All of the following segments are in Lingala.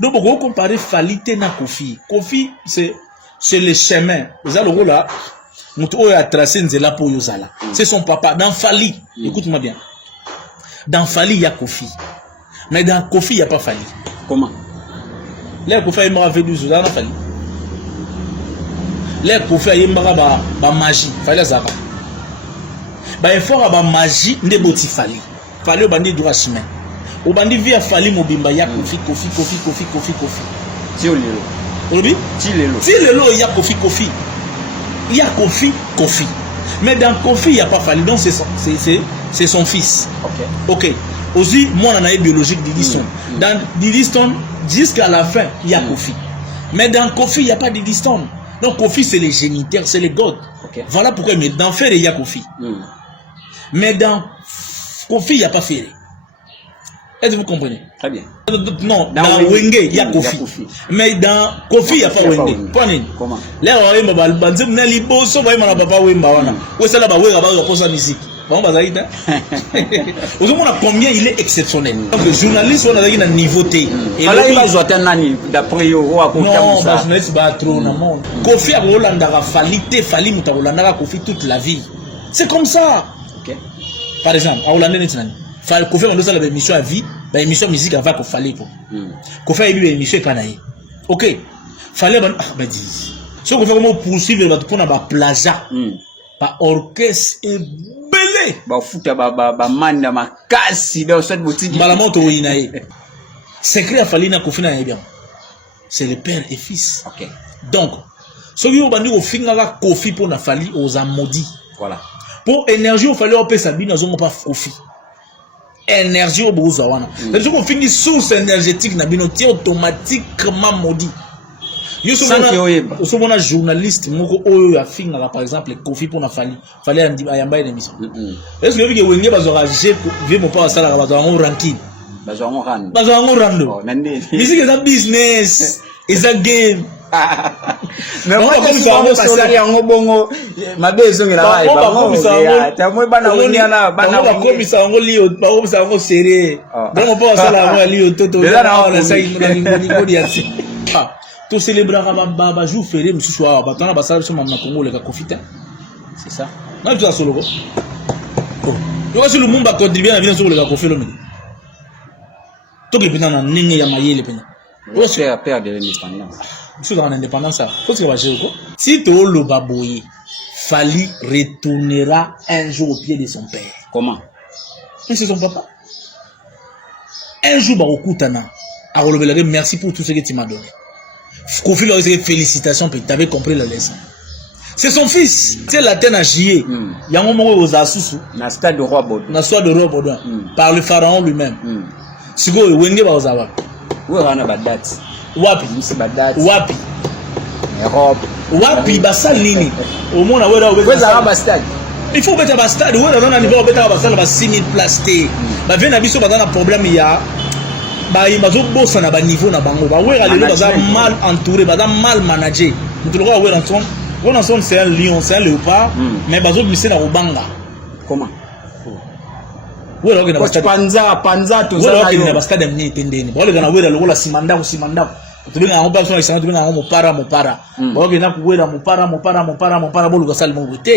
Donc on comparer Fally na Kofi. Kofi c'est le chemin. Vous avez le rôle là. Muto a tracé nzela pour Yozala. C'est son papa. Dans Fally, écoute-moi bien. Dans Fally, il y a Kofi. Mais dans Kofi, il n'y a pas Fally. Comment? Là, Kofi a fait du Zola, dans Fally. Là, Kofi a fait magie. Fally a zara. Il faut avoir magie, ne boti Fally. Fally au bandit droit chemin. Au bandit via Fally mobimba, il y a Kofi. Ti olelo. Olobi? Ti lelo. Ti lelo, il y a Kofi. Il y a Kofi. Mais dans Kofi, il n'y a pas Fally. Donc c'est son fils. Ok. Aussi, moi, on a une biologique d'Idiston. Dans d'Idiston, jusqu'à la fin, il y a Kofi. Mais dans Kofi, il n'y a pas d'Idiston. Donc Kofi, c'est les géniteurs, c'est les gods. Voilà pourquoi, mais dans Ferré, il y a Kofi. Mais dans Kofi, il n'y a pas Ferré. Est-ce que vous comprenez? Très bien. Non, dans Wenge, il y a Kofi. Mais dans Kofi, il n'y a pas Wenge. Comment? Là, on va dire, combien il est exceptionnel. Donc, le journaliste, on a dit niveau T. Et là, il va jouer d'après eux. Non, le journaliste va trop dans le monde. Kofi a Rolandara Fally Mutarolandara Kofi toute la vie. C'est comme ça. Par exemple, à Hollande, Kofi a une émission à vie, une émission musique avant qu'il fallait. Kofi a une émission Kanaï. Ok. Fallait, ben dis. Si on veut poursuivre notre point à plaza, par orchestre et belé. Ba futa ba manda makasi dans cette boutique. Malamoto inae. Secret à Fally na Kofi na bien. C'est le père et fils. Ok. Donc, ceux qui ont banni au final la Kofi pour na Fally aux amodis. Voilà. Pour énergie au Fally au pe Sabine na zongo pas Kofi. Énergie au bozawana. C'est-à-dire qu'on finit source énergétique na bino ti automatiquement maudit. Yo so mona journaliste moko oyo ya finga par exemple Kofi pour na Fally ayamba une émission. Est-ce que vous voyez que bazora j'ai vu mon père sala bazora on ranking. Bazora on rando. Musique est un business, is a game. Mais moi comme ça on passe à en bongo mabezo ngela vai ba ta moi bana winiana bana comme ça on li ba comme ça on serré. Donc on peut sala moi li toto na ça il y a tout célébrer un jour férié, monsieur soir, battant la basse sur mon Congo, le Kofi. C'est ça. Non, tu as solo. Donc, si le monde va contribuer à la vie sur le Kofi, le tout le pénal n'a ni à mailler les pénals. Où est-ce que perdre l'indépendance? C'est dans l'indépendance, ça. Qu'est-ce que va gérer quoi? Si tu as le baboui, Fally retournera un jour au pied de son père. Comment? C'est son papa. Un jour, au Koutana, à relever merci pour tout ce que tu m'as donné. Kofi leur dit félicitations, tu avais compris la leçon. C'est son fils. C'est la terre à Jié. Il y a un moment où aux Asusu. Dans le stade de Roi Baudouin. Dans le stade de Roi Baudouin. Par le pharaon lui-même. Si vous voulez, Wenge Baozawa. Où est Badat? Wapi. Wapi. Europe. Wapi, Bassal Nini. Au monde, où est stade? Il faut mettre un stade. Où est un niveau où est un 6000 places. Bah, venez à Bisso, bah, dans un problème, il y a. Bah, il y a boss na niveau na bango. Bah, ouais, les gens mal entourés, bah, mal managé. Nous le voir on en c'est un lion, c'est un léopard, mais bah, autres missions na Obanga. Comment? Ouais, là, Panza, tout ça. Ouais, là, il y a stade d'amener tendeni. Bah, les gars, ouais, là, la simanda. Tu viens à un pas sur les tu viens à un mopara. Bah, il y a ouais, là, mopara, bon, le gars, ça le monte.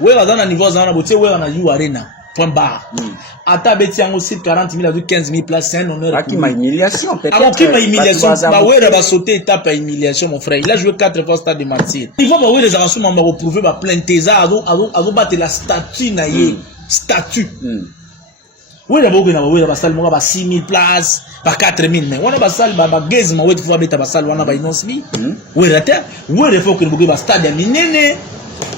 Ouais, là, dans un niveau, dans un beauté, ouais, on a eu arena. Point barre. Ata beti yango site 40 000 à 15 000 places, c'est un honneur. Qui m'a humiliation peut-être. Alors qui m'a humiliation? Bah ouais, il va sauter étape à humiliation mon frère. Il a joué 4 fois stade de Martyr. Il faut bah ouais les arrangements m'a reprouvé bah plein tesa ado battre la statue na ye statue. Ouais d'abord que na ouais ba salle mo ba 6 000 places par 4 000 mais on a ba salle ba gaz ma ouais tu faut beta ba salle on a ba inosbi. Ouais rata ouais il faut que le ba stade ni nene.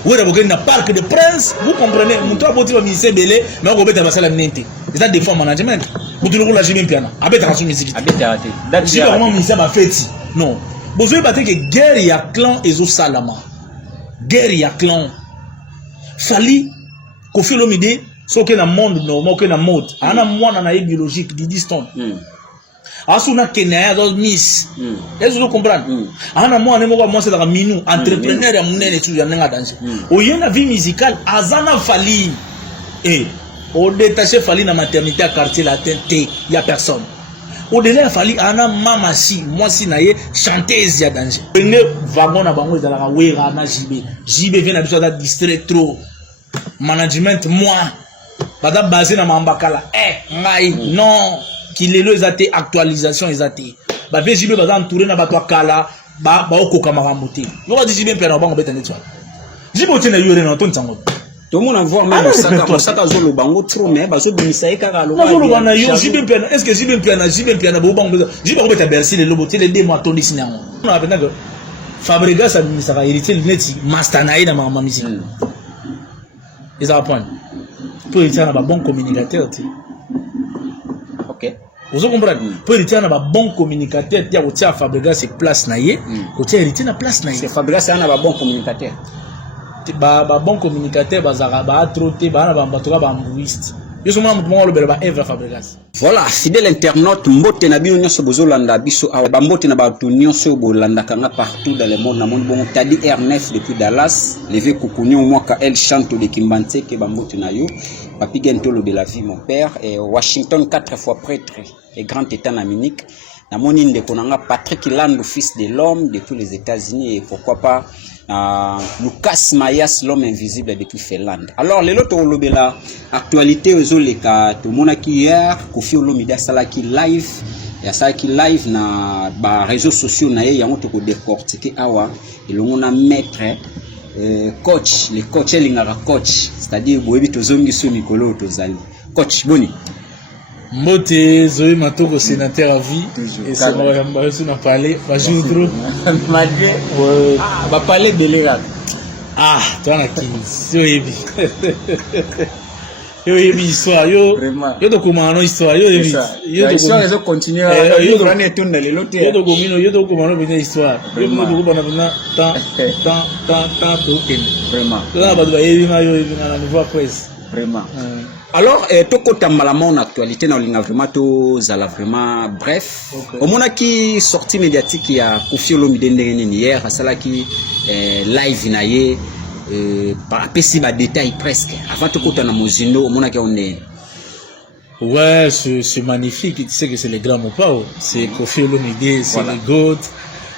Oui, il y a un parc de prince, vous comprenez, vous avez un ministère belé, mais vous avez un salaire nente. C'est des fonds management. Vous avez un gym piano. Vous avez un musique. Vous avez un ministère à fait. Non. Vous avez que guerre y a clan et zo salama. Guerre y a clan. Fally, Kofi Olomide, ce qui est dans le monde normal, qui est dans le mode. On a moins dans la biologique, du distant. Asuna Kenya dans Miss. Est-ce que vous comprenez? Ana moi c'est dans minou entrepreneur ya munene tu ya nga danser. Oyo na vie musicale azana Fally. Et au détaché Fally na maternité à quartier latin il y a personne. au-delà il fallait ana mama si moi si naie chanteuse ya danger ne wagon na bango ezala ka wera na JB vient na biso da distrait trop management moi bada basé na mambakala ngai non kilelo ezate actualisation ezate ba JB bada entouré na bato akala ba okoka makambo te yo ba JB mpe na bango beta netwa JB otena yore na ton tsango tout le monde voit même ça zolo bango trop mais bazo bimisa ekaka lo na zolo bana yo JB mpe est-ce que JB mpe na bo bango JB ko beta Bercy le lobo te le 2 mois tondi sinango on a que Fabregas a mis ça hérité le neti master na ina mama musique ils apprennent pour hériter na ba bon communicateur tu OK vous comprenez pour hériter na ba bon communicateur ya ko tia Fabregas c'est place na ye ko tia hériter na place na ye c'est Fabregas na ba bon communicateur ba bon communicateur bazara ba trotter ba na ba batoka ba ambouiste yo so mama mo lo bela ba Eva Fabregas. Voilà, fidèle internaute, mbote na bino nyonso bozolanda biso awa ba mbote na bato nyonso bolanda kanga partout dans le monde na monde bon tadi R9 depuis Dallas, levé kukunyo mwaka El Chanto de Kimbanteke ba mbote na yo, papi gentolo de la vie mon père et Washington 4 fois prêtre et grand état na Munich. Na moni ndeko nanga Patrick Land, fils de l'homme depuis les États-Unis et pourquoi pas Lucas Mayas, l'homme invisible depuis Finlande. Alors, les autres olobela actualité aux leka to monaki hier Koffi Olomide salaki live ya salaki live na ba réseaux sociaux na ye yango to ko décortiquer awa elongo na maître coach les coach elingaka coach c'est-à-dire boyebi tozongi so mikolo tozali coach boni Mbote Zoé Matoko sénateur à vie et ça m'a parlé va jour trop malgré va parler de l'Irak toi na 15 yo yebi yo yebi histoire yo to komano histoire yo yebi yo to continuer yo to rane tunda le lote yo to komano bien histoire yo to komano bien tant to ken vraiment là ba ba yebi ma yo yebi na nouveau presse vraiment. Alors, toko tambalama en actualité na linga vraiment to zala vraiment bref. Au mona qui sortie médiatique ya Koffi Olomide ndenge hier asala ki live na ye par pesi ba détail presque avant toko tana mozindo au mona ki on est ouais c'est magnifique, tu sais que c'est les grands Mopao, c'est Koffi Olomide, c'est voilà. Les GOAT,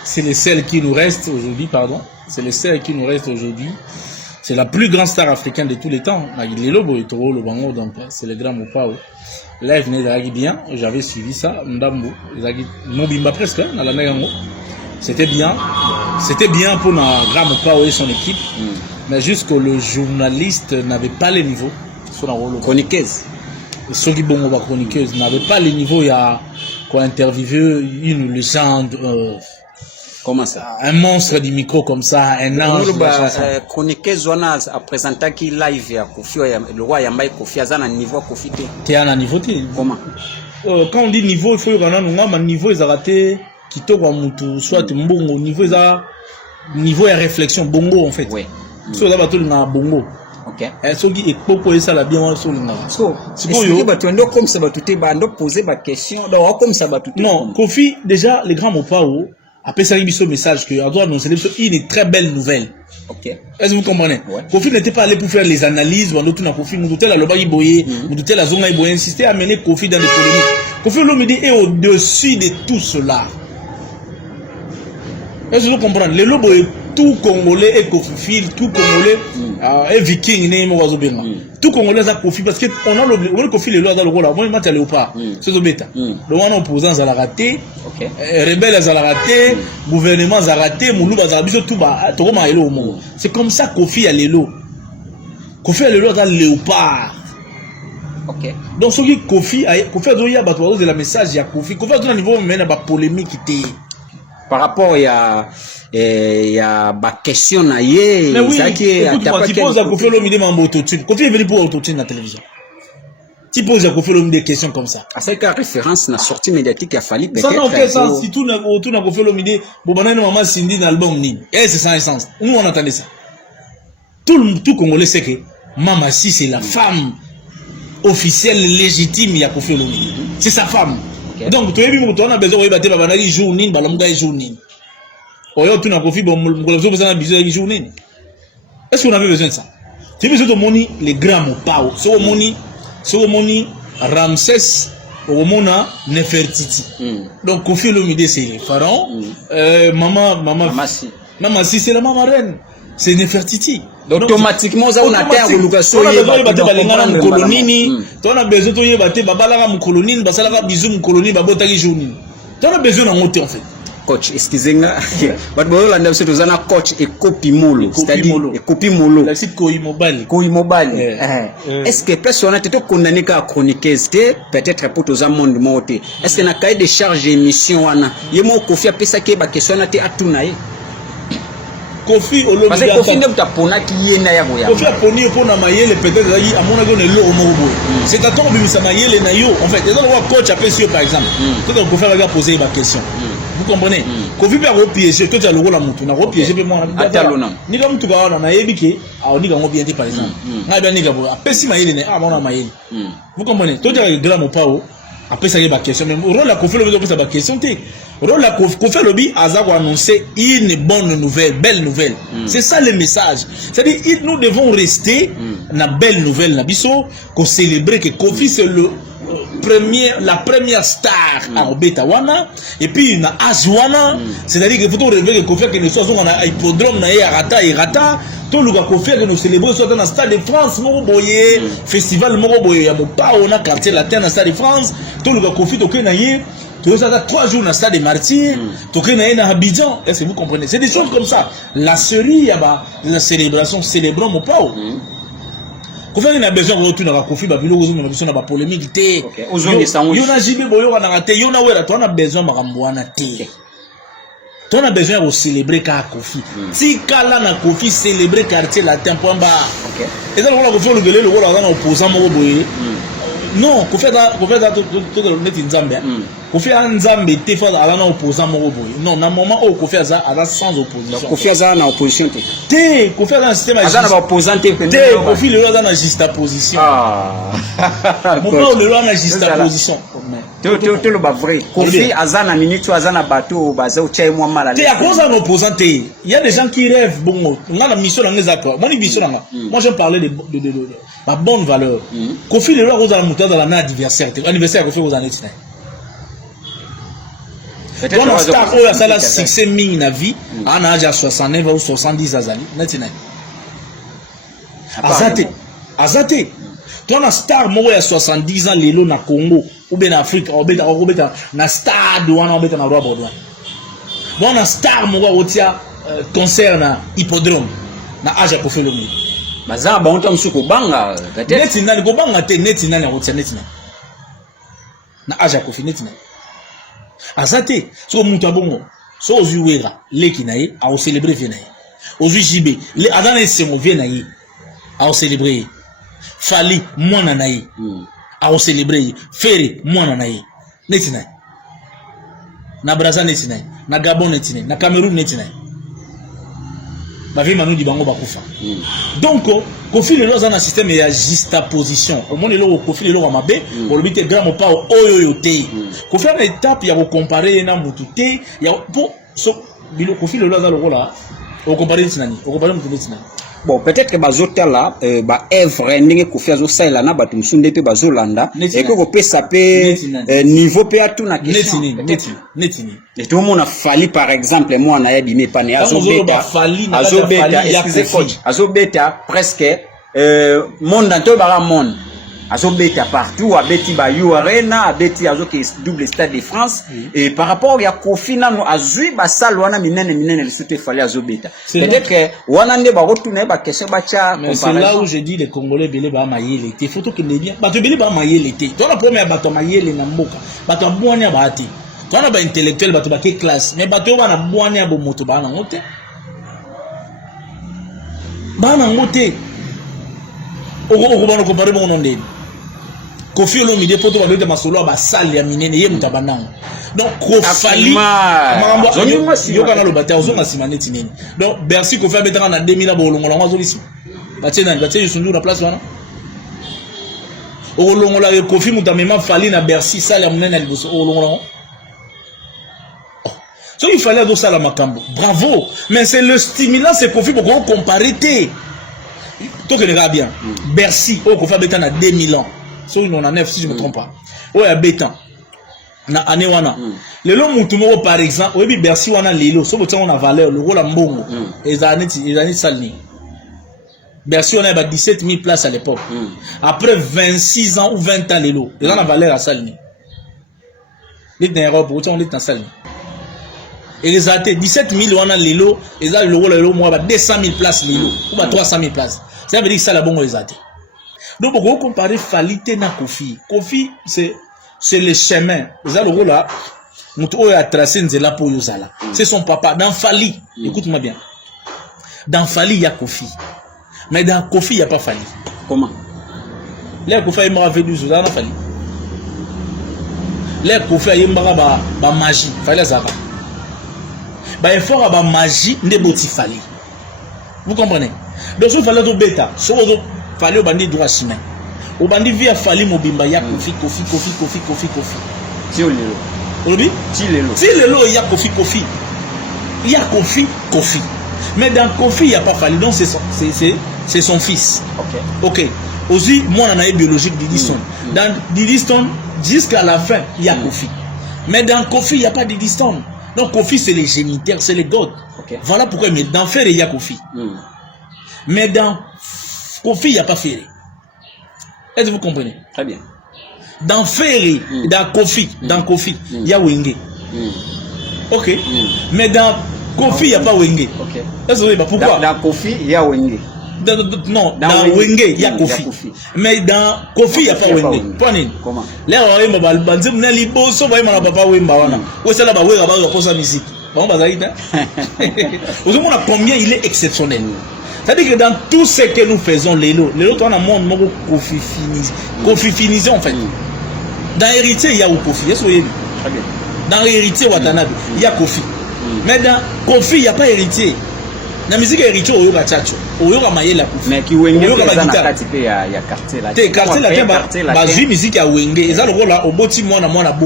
c'est les seuls qui nous restent aujourd'hui, pardon. C'est les seuls qui nous restent aujourd'hui. C'est la plus grande star africaine de tous les temps. Donc c'est le grand Mopao. Là, il venait bien. J'avais suivi ça. Mobimba presque. C'était bien. C'était bien pour notre grand Mopao et son équipe. Mais jusque le journaliste n'avait pas le niveau. Chroniqueuse. Ceux qui bon chroniqueuse n'avaient pas le niveau. Il y a quoi interviewer une légende. Comment ça? Un monstre du micro comme ça, un ange. Chroniqueuse wana a présenté qui live ya Koffi le roi Yambai Koffi azana niveau Koffi te. T'es à un niveau te. Comment? Quand on dit niveau, il faut y avoir un niveau ils arrêté kitoko mutu soit mbongo niveau niveau et réflexion bongo en fait. Oui. So là bato na bongo. OK. So qui ekpoko et ça la bien so linga. So, c'est que bato ndo comme ça bato te ba ndo poser ba question donc comme ça bato te. Non, Koffi déjà les grands Mopao après ça, il y a un message que on doit annoncer une très belle nouvelle. OK. Est-ce que vous comprenez? Ouais. Koffi n'était pas allé pour faire les analyses. On a Koffi, nous doutait la loba iboye, nous doutait la zone iboye, insister à mener Koffi dans les polémiques. Koffi Olomide est au-dessus de tout cela. Est-ce que vous comprenez? Les lobos tout Congolais est Koffi, tout Congolais est Viking, né mo wazobenga. Tout Congolais a Koffi parce que on a l'obligé. On a Koffi les lois dans le rôle. Moi, il m'a allé ou pas. C'est au bêta. Donc on a opposant à la raté. OK. Rebelle à la raté, gouvernement à raté, Moulouba à biso tout bas, tout le monde au monde. C'est comme ça Koffi a les lots. Koffi a les lots dans le léopard. OK. Donc ce qui Koffi a de la message il y a Koffi a un niveau mais na polémique qui par rapport il y a ba question na ye ça qui tu poses à Koffi Olomide mambo autotune. Koffi est venu pour autotune na télévision. Tu poses à Koffi Olomide des questions comme ça. À cette référence na sortie médiatique a fallu peut-être. Ça n'a aucun sens si tout na Koffi Olomide bobana na maman Cindy dans l'album ni. Et c'est sans essence. Nous on entendait ça. Tout Congolais sait que Mama Si c'est la femme officielle légitime ya Koffi Olomide. C'est sa femme. Okay. Donc tu as vu on a besoin de battre bana di jour ni balamuga jour ni. Oyo tout na Koffi bon ngolozo besoin de biso jour ni. Est-ce qu'on avait besoin de ça? Tu veux besoin de money les grands Mopao. So money Ramsès au moment Nefertiti. Donc Kofi Olomide c'est Pharaon, maman si c'est la maman reine, c'est Nefertiti. Donc automatiquement ça on a terre location on a besoin de battre babala mu colonie basala bizu mu colonie babota ki journée. On a besoin d'en monter en fait. Coach, excusez-moi. But bon, là, c'est un coach et copie molo, c'est-à-dire et copie molo. La site Koi Mobile. Koi Mobile. Est-ce que personne a été condamné qu'à chroniquer peut-être pour tous un monde monté. Est-ce que na cahier de charge émission wana. Yemo Kofi a pesa ke ba question ate atunaye. Kofi Olomide. Parce que Kofi ne peut pona ki yena ya goya. Kofi a poni pour na mayele peut-être là à mon avis on est lourd au mobo. C'est à ton bimisa mayele na yo. En fait, les autres coach a pesi par exemple. Quand Kofi a poser ma question. Vous comprenez? Kofi peut repiéger que tu as le rôle à mon tour, na repiéger pe moi na atalona. Ni comme tu vas na yebike, a oni gango bien par exemple. Na bien ni gabo, apesi mayele ne a mona mayele. Vous comprenez? Toi tu as grand mon pao, après ça y ba question même rôle la Kofi le ça ba question té. Rôle la Kofi Lobi Azako annoncer une bonne nouvelle, belle nouvelle. C'est ça le message. C'est-à-dire nous devons rester na belle nouvelle na biso ko célébrer que Kofi c'est le la première star à Obeta wana et puis na Azwana c'est-à-dire que faut relever que Kofi que nous sommes on a hippodrome na Rata tout le Kofi que nous célébrons soit dans le stade de France moko boye festival moko boye ya mopa on a quartier latin dans stade de France tout le Kofi to ke na ye tu as 3 jours dans le stade des Martyrs to ke na ye na Abidjan. Est-ce que vous comprenez? C'est des choses comme ça. La série ya ba la célébration célébrons mopa Kofi a besoin de retourner à Kofi babilo ozo na biso na ba polémique té. Yo na jibe boyo kana té yo na wera to na besoin makamboana té. To na besoin de célébrer ka Kofi. Ti kala na Kofi célébrer quartier latin pamba. OK. Et ça le Kofi le gelé le wala na opposant moko boye. Non, Kofi da to net Nzambe. Kofi a Nzambe té fa ala na opposant moko boye. Non, na moment où Kofi a sans opposition. Kofi a na opposition té. Té, Kofi a un système a na opposant té. Té, Kofi le a na juste position. Ah. Mon père le a na juste position. Tout le bas vrai. Kofi azana minute azana bateau bazo tchai moi mal. Té à cause d'un opposant té. Il y a des gens qui rêvent bon. On a la mission dans les accords. Moi mission là. Moi je parlais de la bonne valeur. Kofi le roi dans la moutarde dans la anniversaire. Anniversaire Kofi aux années 19. Quand on star où ça la succès ming na vie, on a déjà 69 ou 70 années. Maintenant. Azate. Toi na star mo ya 70 ans lelo na Congo ou bien en Afrique, obeta na stade wana obeta na roi Baudouin. Bon na star mo wa otia concert na hippodrome na age Kofi Olomide. Baza ba onta msuko banga peut-être. Neti nani ko banga te neti nani otia neti nani. Na age Kofi neti nani. Azate so mutu abongo so ozuwera leki na ye a célébrer vie na ye. Ozu jibe le adana esengo vie na ye a célébrer. Fali mwana na ye a célébrer Ferry mwana na ye neti na na Brazza neti na na Gabon neti na Cameroun neti na ba vi manu di bango bakufa donc Kofi le loza na système ya juxtaposition au monde le Kofi le lo mabe pour le bité grand pas oyo te Kofi na étape ya comparer na mutu te ya pour so bilo Kofi le loza lo là au comparer neti nani au comparer mutu neti nani. Bon, peut-être que bazota là, œuvre ndenge Kofi azo saila na batu msunde pe bazolanda et que ko pesa pe niveau pe a tout na question. Neti. Et tout le monde a fallu par exemple moi na yabi me pané azobeta excusez coach azobeta presque monde dans tout bara monde azobeta partout abeti ba you arena abeti azoke double stade de France et par rapport ya Kofi nano azui ba salle wana minene le soute fallait azobeta peut-être que wana nde ba retourner ba question ba cha. Mais c'est là où je dis les Congolais belé ba mayele té photo que les bien ba to belé ba mayele té to la première ba to mayele na mboka ba to mbwanya ba ati to na ba intellectuel ba to ba ke classe mais ba to ba na mbwanya bo moto ba na ngote ba na ngote oko ba no comparer mon nom. Kofi Olomide poto babeta masolo ba salle ya minene ye mutabananga donc Kofali yo kana lo bata ozo masima neti nini donc Bercy Kofi abetanga na 2000 bolongola ngwa zolisi batie nani batie Yusundu na place wana olongola yo Kofi mutamema Fali na Bercy salle ya minene liboso olongola so il fallait do sala makambo bravo mais c'est le stimulant c'est Kofi pour comparer té to que les gars bien Bercy Kofi abetanga na 2000 ans. So, il en a 9 si je ne me trompe pas. oya beta na année wana lelo mutu moko par exemple oyebi Bercy wana lelo so botango na valeur le rôle mbongo ezani salni Bercy on a 17 000 places à l'époque après 26 ans ou 20 ans lelo ils ont la valeur à salni les dernières Europe on est en salni et les athées 17 000 wana lelo ils ont le rôle lelo moi 200 000 places lelo ou 300 000 places ça veut dire que ça la bongo les athées donc on peut comparer Falite na Kofi c'est le chemin. Il a tracé Nzela pour Yozala. C'est son papa. Dans Fali, écoute-moi bien. Dans Fali, il y a Kofi. Mais dans Kofi, il n'y a pas Fali. Comment? Là, Kofi a venu dans Fali. Là, Kofi a magie. Fali Zara. Il faut avoir magie, neboti Fali. Vous comprenez? Donc, il fallait bêta. Il fallait bandi droit chemin. Au bandi via Fali Mobimba, il y a Kofi. Tio lelo. Obi? Ti lelo. Si lelo, il y a Kofi. Il y a Kofi. Mais dans Kofi, il n'y a pas Fali. Donc, c'est son fils. Ok. Aussi, moi, on a une biologique Didiston. Dans Didiston, jusqu'à la fin, il y a Kofi. Mais dans Kofi, il n'y a pas Didiston. Donc, Kofi, c'est les génitaires, c'est les gods. Voilà pourquoi, mais dans Ferré, il y a Kofi. Mais dans Kofi, il n'y a pas Ferré. Est-ce que vous comprenez? Très bien. Dans Ferré, dans Kofi, il y a Wenge. Ok. Mais dans Kofi, il n'y a pas Wenge. Est-ce que vous savez pourquoi? Dans Kofi, il y a Wenge. Non, dans Wenge, il y a Kofi. Mais dans Kofi, il n'y a pas Wenge. Comment? Là, on va dire que on a les beaux, on va dire que papa Wemba. Où est-ce que on va faire sa musique? Vous savez combien il est exceptionnel. C'est-à-dire que dans tout ce que nous faisons, les autres, on a monde Kofi finisé en fait. Dans l'héritier, il y a Kofi. Dans l'héritier Watanabe, il y a Kofi. Mais dans Kofi, il n'y a pas héritier. Dans la musique héritier, il y a Tchatcho. Il y a Mayela Kofi. Mais qui Wenge, il y a quartier là. Il quartier là, il y a musique à Wenge. Et ça, le rôle là, au boti, moi,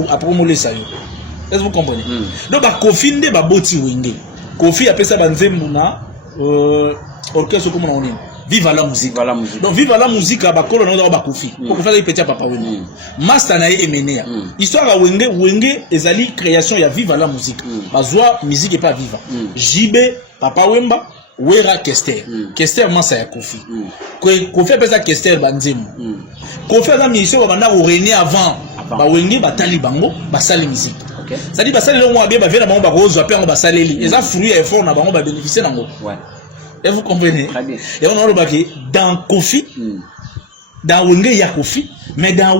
après, on me ça. Est-ce que vous comprenez? Donc, Kofi, il y a boti Wenge. Kofi, après ça, il y a orchestre comme on dit. Viva la musique. Donc viva la musique à Bakolo on a Kofi. Pour faire des petits papa Wenge. Master na emenea. Histoire à Wenge ezali création ya viva la musique. Bazwa musique et pas viva. JB Papa Wemba Wera Kester. Kester masa ya Kofi. Kofi appelle ça Kester banzemu. Kofi a mission banda René avant. Ba Wenge batali bango basali musique. Ça dit basali le moi bien ba vient na bango ba rose ba père ba saleli. Eza fruit effort na bango ba bénéficier nango. Ouais. Et vous comprenez? Et on a le baquet dans Kofi, dans Wenge il y a Kofi, mais dans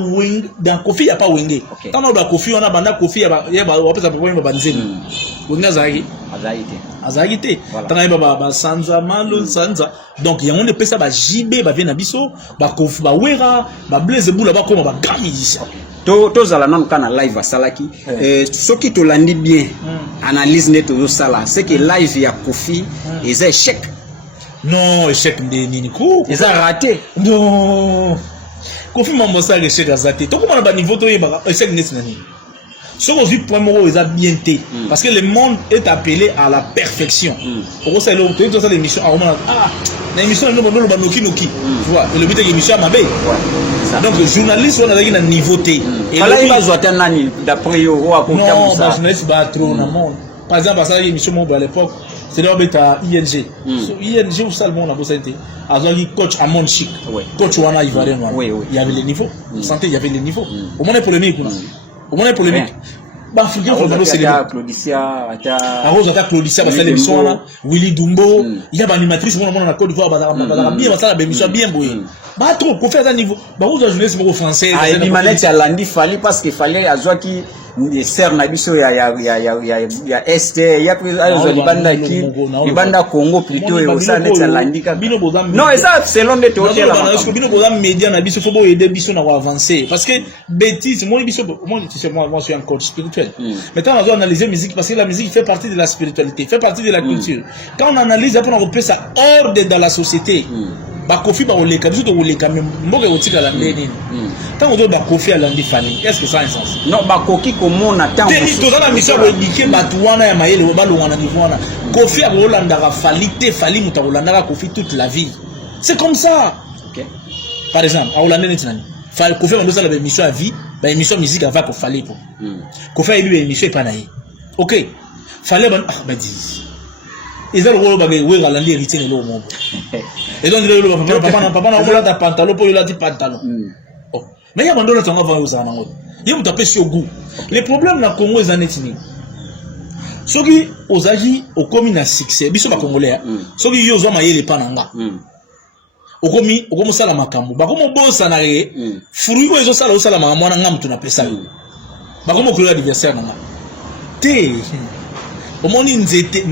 Kofi il n'y a pas Wenge. Quand on a Kofi, on a banda Kofi, il y a un problème de banzé. Wenge Azagi. Azagité. Tant qu'il y a Sanza, Malon, Sanza. Donc il y a un peu ça, JB, Venabiso, Kofi, Wera, Blaise Boula, comme un grand musicien. Tozala non kana live à Salaki. Ce qui te l'andi bien, analyse net au Sala, c'est que live il y a Kofi, et c'est échec. Non, échec de Ninikou. Ils ont raté. Non. Kofi Mambosa échec à raté. Tout comme on a niveau to échec n'est nani. Ce qu'on vit pour moi ils a bien été parce que le monde est appelé à la perfection. Pour ça le tu ça l'émission l'émission nous le banoki noki. Tu vois, le but de l'émission ma bé. Donc journaliste on a un niveau T. Et là il va jouer nani d'après yo ou à côté ça. Non, journaliste va trop dans monde. Par exemple ça l'émission à l'époque c'est là bêta ING. ING ou Salmon la bossa été. Azali coach Amon Chic. Coach wana ivoirien noir. Il y avait les niveaux. Santé, il y avait les niveaux. Au moins polémique. Au moins polémique. Bah africain faut c'est Claudicia Claudicia parce que l'émission là Willy Dumbo, il y a une animatrice on a Côte d'Ivoire bien ça la émission bien boyé. Bah trop pour faire un niveau. Bah vous journaliste au français. Ah et manette à Landi fallait parce qu'il fallait à joie qui des serres na biso ya est il y a plus libanda qui libanda Congo plutôt et au sein net à Landi non et ça c'est long de te hôtel là parce que bino boza média na biso faut aider biso na avancer parce que bêtise moi biso moi je suis un coach spirituel mais quand on doit analyser musique parce que la musique fait partie de la spiritualité fait partie de la culture quand on analyse après on replace ça hors de dans la société ba Kofi ba oleka biso to oleka même mboka otika la ndeni tant on doit ba Kofi à l'andi fani est-ce que ça a un sens non ba koki komona tant to dans la mission de indiquer batuana ya mayele ba longana ni wana Kofi a Rolanda ga falite fali muta Rolanda ga Kofi toute la vie c'est comme ça par exemple a Rolanda ni tinani Fallait Kofi Mando ça la émission à vie, bah émission musique avant pour fallait pour. Kofi a eu émission pas naïe. OK. Fallait bah dis. Ils ont le rôle bagay oui galandi héritier le monde. Et donc le papa na omola ta pantalon pour il a dit pantalon. Oh. Mais il y a mandolo tonga va aux anango. Il me taper sur goût. Les problèmes na Congo les années tini. Soki ozaji okomi na succès biso ba congolais. Soki yo zo mayele pananga. Okomi sala makambo. Ba komo bossa na ye. Fruit ko ezo sala osala makambo na ngam tu na pesa yo. Ba komo créer adversaire nanga. Te. Omoni nzete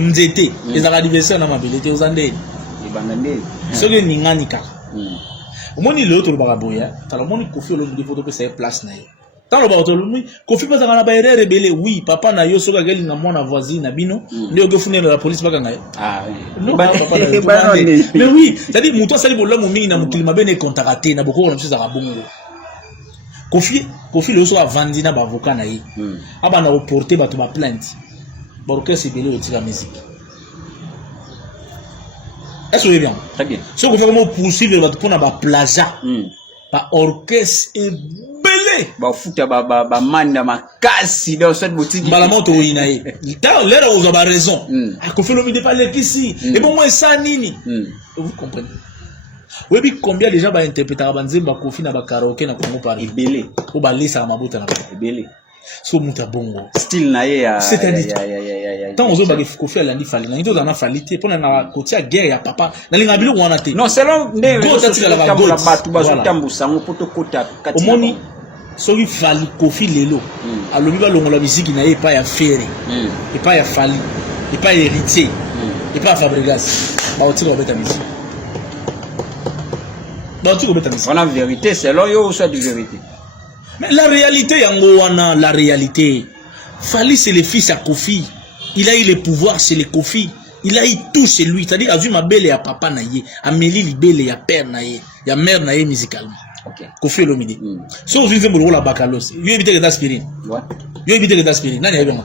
les adversaires na mabelete ozande. Ibandande. Soki ningani kaka. Omoni le autre baraboya, tala moni Kofi Olomide photo pe sa place na yo. Tala baotolumi Kofi pa za na ba erreur rebelle oui papa na yo soka geli na mwana voisine na bino ndio gefune la police baka ngayo. Ah oui. Mais oui, c'est-à-dire muto sali bolamu mingi na mukilima bene contacté na boko na msuza kabongo. Kofi le so avandi na ba avocat na ye. Aba na reporter ba to ba plainte. Ba orchestre belé otira musique. Est-ce que bien? Très bien. Ce qu'on fait comment poursuivre votre pour na ba plaza. Ba orchestre est belé. Ba futa ba manda makasi dans cette boutique. Ba la moto inaye. Là vous avez raison. A Kofi Olomide pas les ici. Et bon moi ça nini. Vous comprenez? Oui bi combien de gens ba interpréter ba nzemba Kofi na ba karaoke na Congo Paris. Belé. Ou ba lisa mabuta na belé. So muta bongo. Style na ye ya. C'est-à-dire tant ozo ba Kofi alandi fali na ito na falite pona na kotia guerre ya papa na linga bilo wana te. Non selon ne la batu bazo tambusa ngo poto kota kati. Omoni soki fali Kofi lelo alobi ba longola musique na ye pa ya Ferré et pas ya Fali et pas héritier et pas Fabregas ba otiko beta musique. Ba otiko beta musique. On a vérité selon yo ou soit de vérité. Mais la réalité, Yangowana, la réalité, Fali c'est le fils à Kofi. Il a eu le pouvoir, c'est le Kofi. Il a eu tout chez lui. C'est-à-dire, Azuma Bele et papa naïe, Amélie Libele et père naïe, il y a mère naïe musicalement. Kofi Olomide. Si vous vivez pour la bacalos, vous évitez les aspirines. Vous évitez les aspirines. N'en est pas.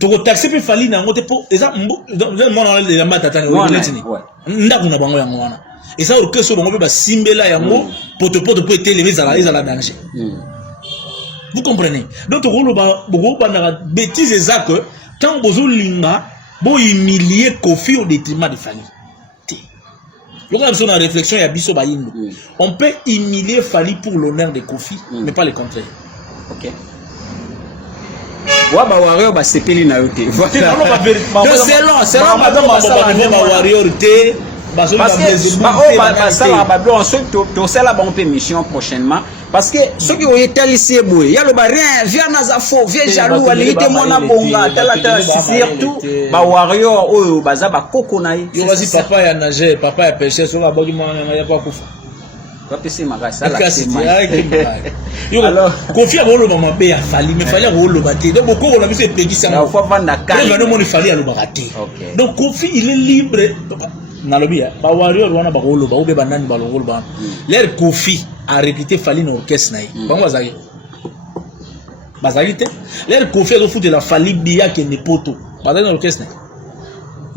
Tu as taxé pour Fali, n'a pas pour. Et ça, moi, on a les matatans. Et ça, au question, on va simbela yango, poto pour être élevé à la danger. Vous comprenez? Donc, on va bêtise exact que quand vous linga, vous humilier Kofi au détriment de Fali. Donc, on a une réflexion, il y a biso bayindo. On peut humilier Fali pour l'honneur de Kofi, mais pas le contraire. Ok. Wa ba warrior ba sepeli na yote. C'est long, madame ba warrior te. Parce que mission prochainement parce que ceux qui ont été lycée boy ya le rien vient nazafo vient jaloux alité mona bonga tala surtout ba warrior oyo baza ba koko na ye yo vas-y papa ya nager papa ya pêcher so ba bogi mona ya pas kufa va pêcher magasa la alors Kofi a rolo ba mabe ya Fali mais Fali a rolo ba te donc beaucoup on a vu ce petit ça il faut vendre calme non mon Fali a lo ba raté donc Kofi il est libre Nalobia, ba warrior wana ba rolo ba ube ba nani ba rolo ba. L'air Kofi a répété Fali na orchestre na ye. Bango bazali. Bazali te. L'air Kofi a foutu la Fali bia ke ne poto. Bazali na orchestre na ye.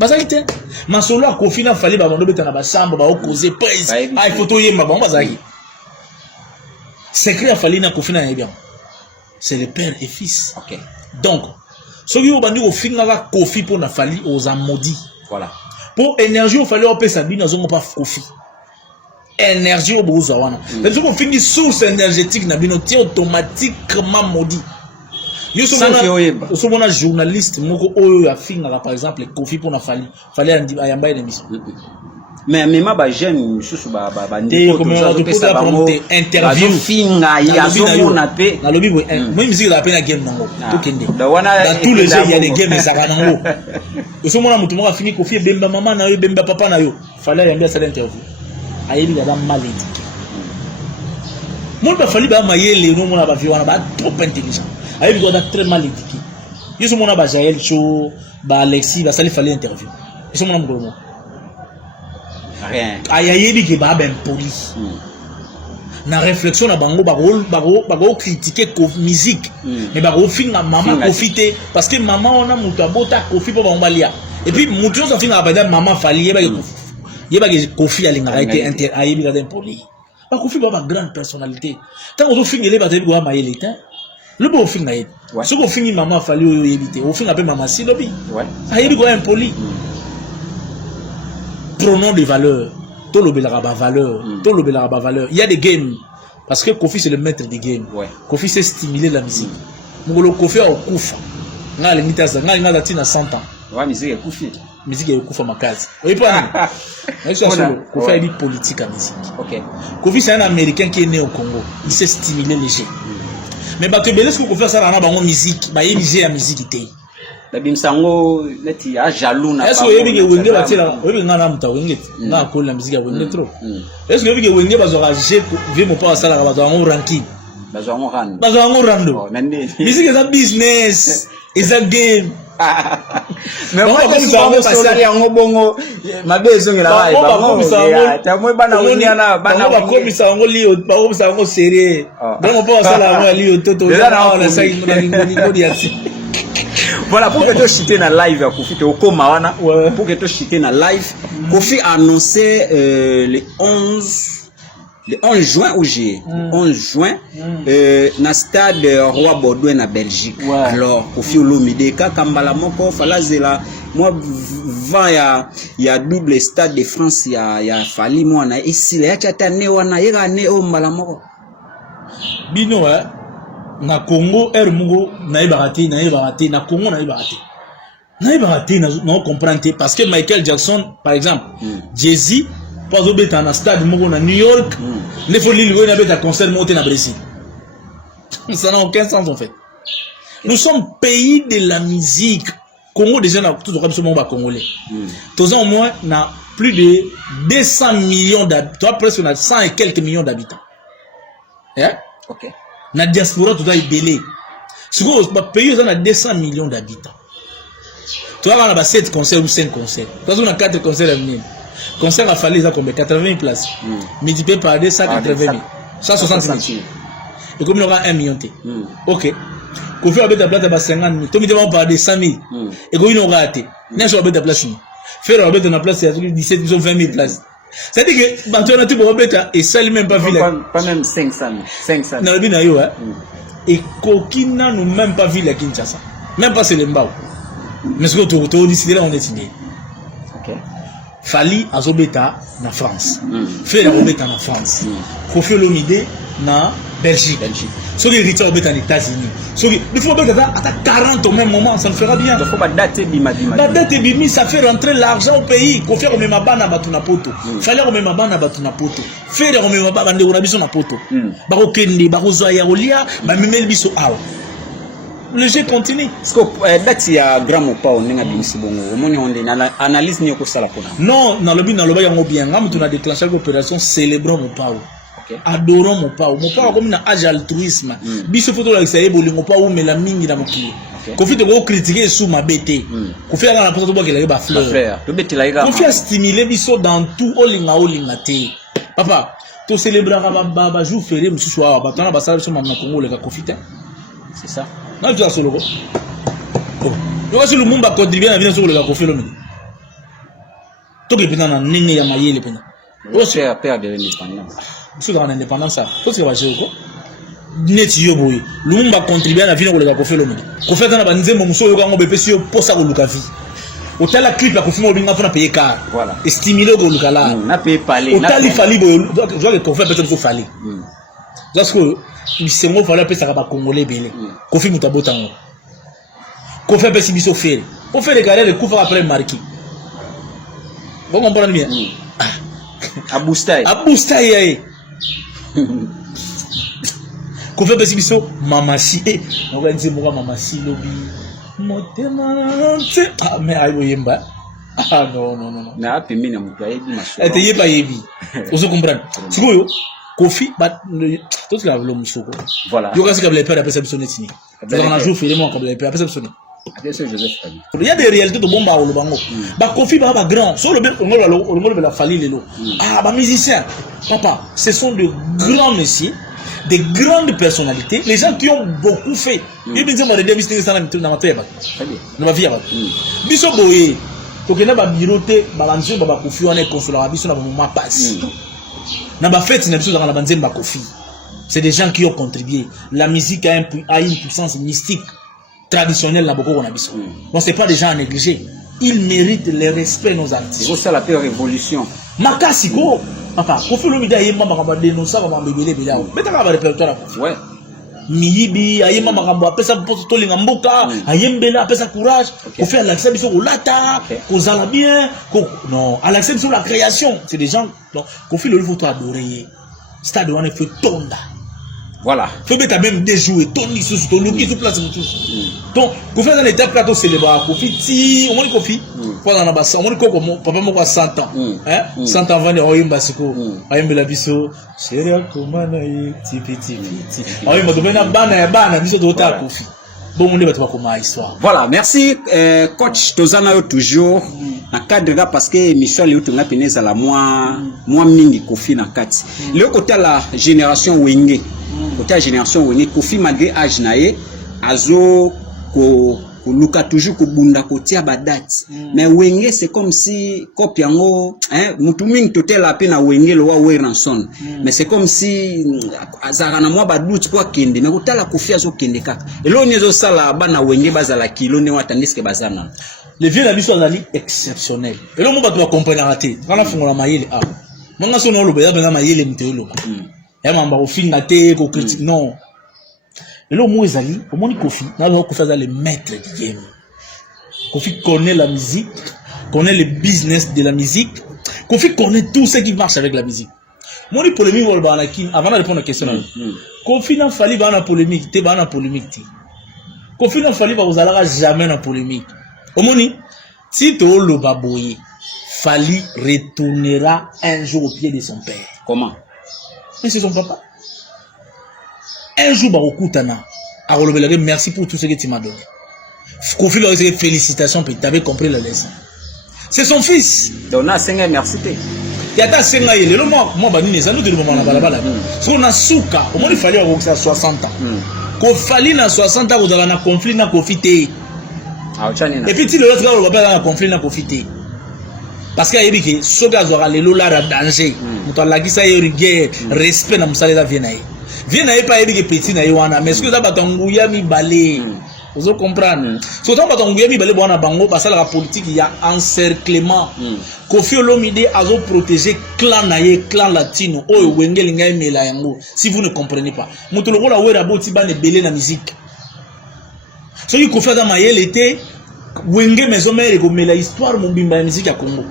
Bazali te. Ma solo a Kofi na Fali ba bando beta na ba chambre ba okoze praise. Ay photo yemba bango bazali. Secret a Fali na Kofi na ye bien. C'est le père et fils. OK. Donc, ce qui au bandi au finga la Kofi pour na Fali aux amodi. Voilà. Pour énergie, il fallait appeler ça, nous n'avons pas Kofi. Énergie au bout de ça. Mais si on finit source énergétique, nous avons automatiquement maudit. Nous sommes un journaliste, nous avons par exemple Kofi pour nous faire. Fallait un bail d'émission. Mais même ba jeune sous ba interview finga ya zo na pe na lobi moi musique la peine game nango to kende dans tous les jeux il y a des games ça nango so mona mutu mo fini Kofi bemba maman na yo bemba papa na yo fallait yambia cette interview ayebi ga mal éduqué mon ba fali ba mayele no mona ba viwana ba trop intelligent ayebi ga très mal éduqué yeso mona ba Jaël Cho ba Alexis ba sali fallait interview yeso mona mgomo rien ayayebi ke ba ben poli na réflexion na bango bago critiquer musique mais bago finga maman Kofi te parce que maman on a muta bota Kofi po bambalia et puis mutu ça finga ba maman Fali yeba ke Kofi alinga été ayebi ga den poli Kofi ba grande personnalité. Tant on finit les batailles pour mailler le bon film naïe. Ce qu'on finit maman fallu au éviter. Au fin appelle maman si lobby. Ouais. Aïe quoi impoli. Pronom de valeur. Tout le belaba valeur. Tout le belaba valeur. Il y a des games parce que Kofi c'est le maître des games. Ouais. Kofi c'est stimuler la musique. Mongolo Kofi au kufa. Nga le mitasa nga nga tina 100 ans. Ouais musique est Kofi. Musique est kufa makazi. Oui pas. Kofi a une politique à musique. OK. Kofi c'est un américain qui est né au Congo. Il sait stimuler les gens. Mais bato belé ce qu'on fait ça dans la musique, bah il y a musique té. La bimsango neti a jaloux na. Est-ce que vous avez wenge batela, vous avez ngana mta wenge, na ko la musique a wenge trop. Est-ce que vous avez wenge bazora j'ai vu mon pas ça la bazora en ranking. Bazora en rando. Bazora en rando. Musique est un business, is a game. Mais moi comme ça on passe à en bongo mabezo ngela ba ta moi bana wonyana bana comme ça on li ba comme ça on sérieux donc on peut ça la li toto on ça ngoni diasi. Voilà pour que tu chiter na live ya Kofi to koma wana pour que tu chiter na live Kofi a annoncé le 11 juin au G. 11 juin na stade Roi Baudouin na Belgique. Alors Kofi Olomide ka kambala moko falazela moi va ya double stade de France ya fali moi na ici ya chata ne wana yega ne o mbala moko bino na Congo mungo na ibarati na Congo na ibarati na comprendre parce que Michael Jackson par exemple Jay-Z pas obéter dans stade mungo na New York ne faut lui na beta concert monter na Brésil. Ça n'a aucun sens en fait. Nous sommes pays de la musique. Congo déjà na tout comme ce monde congolais. Tous au moins na plus de 200 millions d'habitants, presque na 100 et quelques millions d'habitants. Hein? OK. Na diaspora tout est belé. Ce que pays on a 200 millions d'habitants. Toi on a 7 concerts ou 5 concerts. Toi on a 4 concerts à venir. Concert a fallu ça combien 80 000 places. Multiplié par 180 000. 160 000. Et comme il y aura 1 million. OK. Qu'on fait avec la place à 50 000. Tout le monde parle de 100 000. Et qu'on a raté. N'a pas avec la place. Faire avec la place, c'est 17 000, 20 000 places. C'est-à-dire que, quand on a tout pour mettre, et ça, il même pas vu là. Pas même 500 000. 500 000. Dans le binayo, hein. Et Kokina nous même pas vu la Kinshasa. Même pas c'est le Mbao. Mais ce que tu as décidé là, on est signé. OK. Fali Azobeta na France. Fait la Robeta na France. Kofi Olomide na Belgique. Ce qui est héritier en États-Unis. Il faut mettre à 40 au même moment, ça me fera bien. Il faut pas dater bima. La date bimi, ça fait rentrer l'argent au pays. Kofi Olomide na batuna poto. Fali Olomide na batuna poto. Faire Olomide na bande na biso na poto. Bako kende, bako zoya olia, ba memel biso awa. Le jeu continue. Est-ce que date ya grand mopa on nga bimisi bongo. Omoni on na analyse ni ko sala pona. Non, dans le but dans le ba yango bien. Ngam tuna déclencher l'opération célébrons mopa. Adorons mopa. Mopa comme na age altruisme. Biso photo la isaye bolingo pa ou mela mingi na mokili. Kofi to ko critiquer sous ma bête. Kofi ala na poto to ba ba fleur. To beti la ira. Kofi a stimuler biso dans tout olinga te. Papa, to célébrer ba jour férié mususu wa ba tona ba sala biso mamna Congo le ka Kofi te. C'est ça. Non, tu as solo. Oh. Si le monde va contribuer à la vie sur le Kofi Olomide. Tout le monde a un nez à mailler les peines. C'est à perdre de l'indépendance. C'est dans l'indépendance, ça. Tout ce qui va jouer. Net yoboy. Le monde va contribuer à la vie sur le Kofi Olomide. Kofi Olomide a dit mon soeur va be sur pour ça le Kofi. Autant la clip la Kofi Olomide va payer car. Voilà. Et stimuler le Lukala. Na payer parler. Autant il fallait je dois le Kofi peut-être qu'il fallait. Parce que c'est moi fallait appeler ça congolais belé. Kofi Mutabotango. Kofi appelle si biso faire. Pour faire les carrières de Kofi après marqué. Vous comprenez bien? Aboustaï. Aboustaï. Kofi appelle si biso mamachi. On va dire moi mamachi lobby. Motema. Ah mais ayo yemba. Ah non. Mais a permis na mutuaye bi maso. Et te yeba yebi. Vous comprenez? C'est quoi? Kofi, tout ce qu'il y a le Moussoko. Voilà. Il y a ce qu'il y a le père après cette personne. Il y a un jour, il y a un père après cette personne. Il y a des réalités de bomba au Lubango. Kofi, il y grand. Sur le monde de la famille, ah, musicien. Papa, ce sont de grands messieurs, des grandes personnalités, les gens qui ont beaucoup fait. Ils me disent, on a des visiteurs dans ma terre. Dans ma vie. Biso Boye, pour que nous biroté, balancer, Kofi, on est consulat, biso na moment passe. Na ba fête na biso dans la banzemba Kofi. C'est des gens qui ont contribué. La musique a une puissance mystique traditionnelle na boko na biso. Donc c'est pas des gens à négliger. Ils méritent le respect nos artistes. C'est ça la pire révolution. Makasi ko. Enfin, Kofi Olomide ayemba makambo dénoncer comme bébé belao. Beta ka ba répertoire. Ouais. Miyibi ayemba makambo apesa poto tolinga mboka, ayembela apesa courage, ko faire l'accès biso ko lata, ko zala bien, ko non, à l'accès biso la création, c'est des gens donc Kofi Olomide faut adorer. Stade on fait tonda. Voilà. Faut mettre même des jouets, Tony sous ton look, ils place tout. Donc, pour faire dans l'étape là, on célèbre Kofi ti, on dit Kofi. Pendant la basse, on dit Kofi, papa moi 100 ans. Hein? 100 ans avant de Oyemba Siko. Oyemba la biso. Chéria komana ye tipi. Oyemba to bena bana biso to ta Kofi. Bon on est battu comme histoire. Voilà, merci coach Tozana yo toujours na cadre là parce que Michel yo tunga peneza la moi mingi Kofi na kati. Le côté la génération Wenge. Côté la génération Wenge Kofi malgré âge naé azo ko luka toujours ko bunda côté ba date. Mais Wenge c'est comme si kopiango hein mutu mingi totel la peine na Wenge lo wa Ranson. Mais c'est comme si azara na moi ba doute kwa kende mais côté la Kofi azo kende kaka. Et là on ezo sala bana Wenge bazala kilo ne watandiske bazana. Les vieux d'habitude sont exceptionnels. Et là, on va comprendre rater. Quand on a fait la maille, ah, moi, on a le béa, on a maille mtéo. Et on va au film naté, au critique, non. Et là, moi, Zali, au moins Kofi, on a Kofi le maître du game. Kofi connaît la musique, connaît le business de la musique. Kofi connaît tout ce qui marche avec la musique. Moi, les polémiques, avant de répondre à la question, Kofi n'a fallu pas en polémique, t'es pas en polémique. Kofi n'a fallu pas vous allez jamais en polémique. Omoni, si to le baboye, Fali retournera un jour au pied de son père. Comment? Mais c'est son papa. Un jour, Barokutana, a relevé merci pour tout ce que tu m'as donné. Kofi leur dit félicitations, puis tu avais compris la leçon. C'est son fils. Donc, on a 5 merci. Il y a 5 ans, il est là, moi, banine, ça nous dit le moment là-bas. Si on a souka, au moins il fallait avoir 60 ans. Quand Fali na 60 ans, vous avez un conflit, na confité. Et puis, si le autre gars, on va pas dans conflit, on a profité. Parce qu'il y a des gens qui ont les lolas à danger. Nous avons dit ça, il y a guerre, respect dans le salaire de Viennaï. Viennaï pas des petits, mais est-ce que vous avez un mi balé? Vous comprenez? Si vous avez un mi balé, parce que la politique, il y a encerclement. Kofi Olomide a protégé clan latino. Si vous ne comprenez pas. Nous avons dit que la musique. Ce qui Kofi dans Maïel était Wenge maison mère et la histoire mon bimba musique à Congo.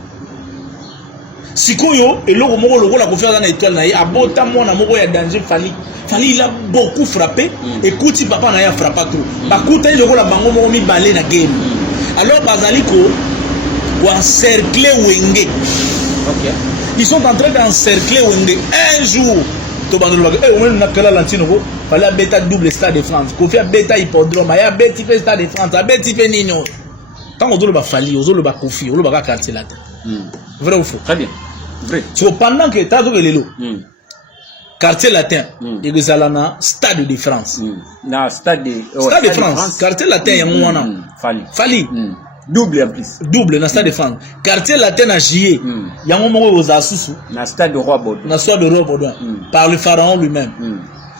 Sikoyo et logo moko logo la Kofi dans étoile na abota mona moko ya danger Fali il a beaucoup frappé et kuti papa na ya frappa trop. Ba kuta logo la bango moko mi balé na game. Alors bazaliko ko encercler Wenge. OK. Ils sont en train d'encercler Wenge un jour. On a quelle lantine fallait à bêta double stade de France. Kofi a bêta hippodrome, il y a bêta stade de France, a bêta Nino. Tant on doit Fali, on doit Kofi, on doit quartier latin. Vrai ou faux? Très bien. Vrai. So pendant que t'as vu le quartier latin, il y a un stade de France. Na stade de France, quartier latin il y a un Fali. Double en plus. Double dans le stade de France. Quartier latin à J.E. Il y a un moment aux Asusu. Dans le stade de Roi Baudouin. Dans le stade de Roi Baudouin. Par le pharaon lui-même.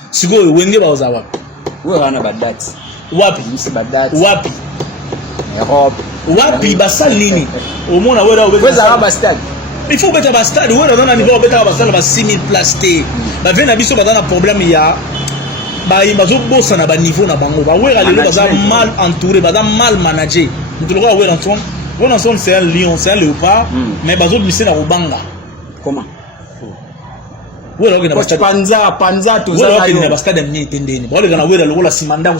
Si vous avez Wenge Baozawa. Où est-ce qu'on a date? Wapi. Wapi. Europe. Wapi. Basa Lini. Au monde, où est-ce qu'on a stade? Il faut mettre un stade. Où est-ce qu'on a un niveau? On peut mettre un stade de 6000 places. Il y a un problème. Il y a un niveau na bango. Il y a mal entouré, mal managé. C'est un lion, c'est un léopard, mais bazo bimisi na Rubanga. Comment? Panza tout ça. Il y a stade de tendeni. Bon les gars na lokola simanda.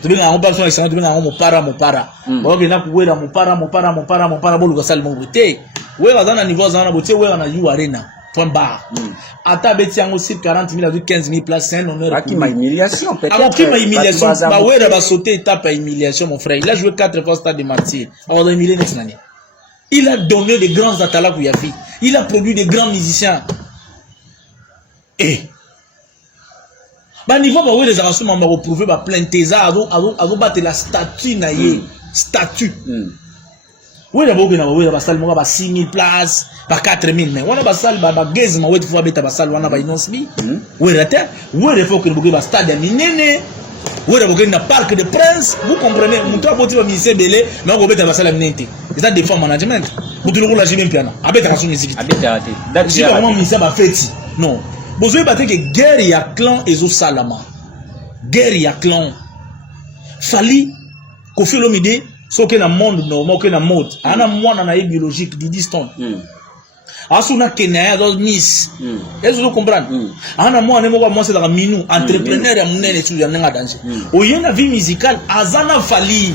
Tu bien en personne ils sont tu bien en mopara. Bon les gars na mopara bolu ka sal mongote. Ouais là dans un niveau dans na boté ouais na U Arena. Point barre. Ata beti yango site 40 000 à 15 000 places, c'est un honneur. Qui m'a humiliation peut-être. Alors qui m'a humiliation? Bah ouais, il va sauter étape à humiliation mon frère. Il a joué 4 fois stade de martyrs. On a humilié next année. Il a donné des grands atalas pour Yafi. Il a produit des grands musiciens. Et bah niveau bah ouais les arrangements m'ont reprouvé bah plein de thésards à battre la statue naïe statue. Oui, d'abord, on a salle, on a 6 000 places, pas 4 000, mais on a une salle, on a 15 000, on a une salle, on a une salle, oui, il faut que vous ayez un stade à Minéné, oui, vous avez un parc de prince, vous comprenez, vous avez un ministère belé, mais vous avez un salle à Minéné. C'est ça des fonds management. Vous devez la jouer un piano. Avec la musique. Si vraiment le ministère va faire non. Vous avez battu que guerre y a clan et zo salama. Guerre y a clan. Fali, Kofi Olomide, ce qui est dans le monde normal, qui est dans le mode. On a moins dans la biologique, Didi Stone. Asuna Kenya, dos Miss. Est-ce que vous comprenez? On a moins, moi c'est dans le minou, entrepreneur et mon étudiant dans danger. Au y a une vie musicale, Azana Fali.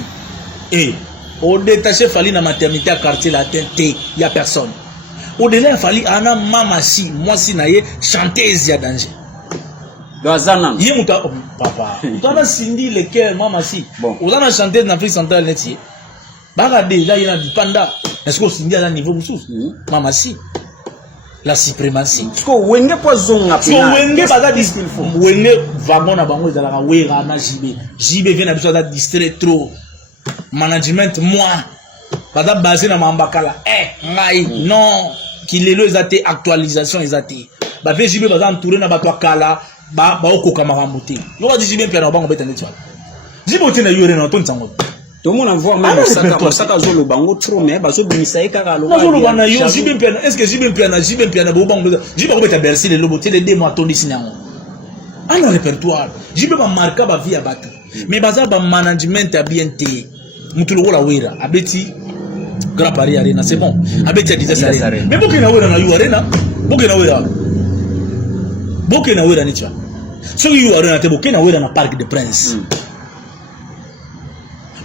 Et au détaché Fali dans la maternité à quartier latin, il n'y a personne. Au-delà, il fallait Anna Mamasi, moi si naïe, chanteuse à danger. Doazana. Yé mouta, papa. Tu as Cindy le cœur, Mamasi. Bon. Vous avez chanté dans l'Afrique centrale netier. Baga déjà, il y a du panda. Est-ce que Cindy a un niveau sous? Mamasi. La suprématie. Est-ce que Wenge pas zonga? So Wenge baga distrait. Wenge wagon na bango de la Wera na JB. JB vient d'habitude à distrait trop. Management moi. Baga basé na Mambakala. Non. Qu'il est le zate actualisation ezate ba VJB ba entouré na bato kala ba okoka marambote yo ba JB pena bango betane twa jibote na yore na tontango to mona voir même saka zolo bango trop mais ba zo bimisa e kaka lo na zolo bana yo JB pena est-ce que JB pena bo bango JB ko beta Bercy le lobote de 2 mois tondi sinango ana répertoire JB ba marka ba vie abatu mais baza ba management a bien té mutulo la wera abeti Grand Paris Arena, c'est bon. Avec Diaz Arena. Mais beaucoup na wera na you arena. Beaucoup na wera. Beaucoup na wera nicha. So you arena te beaucoup na wera na Parc des Princes.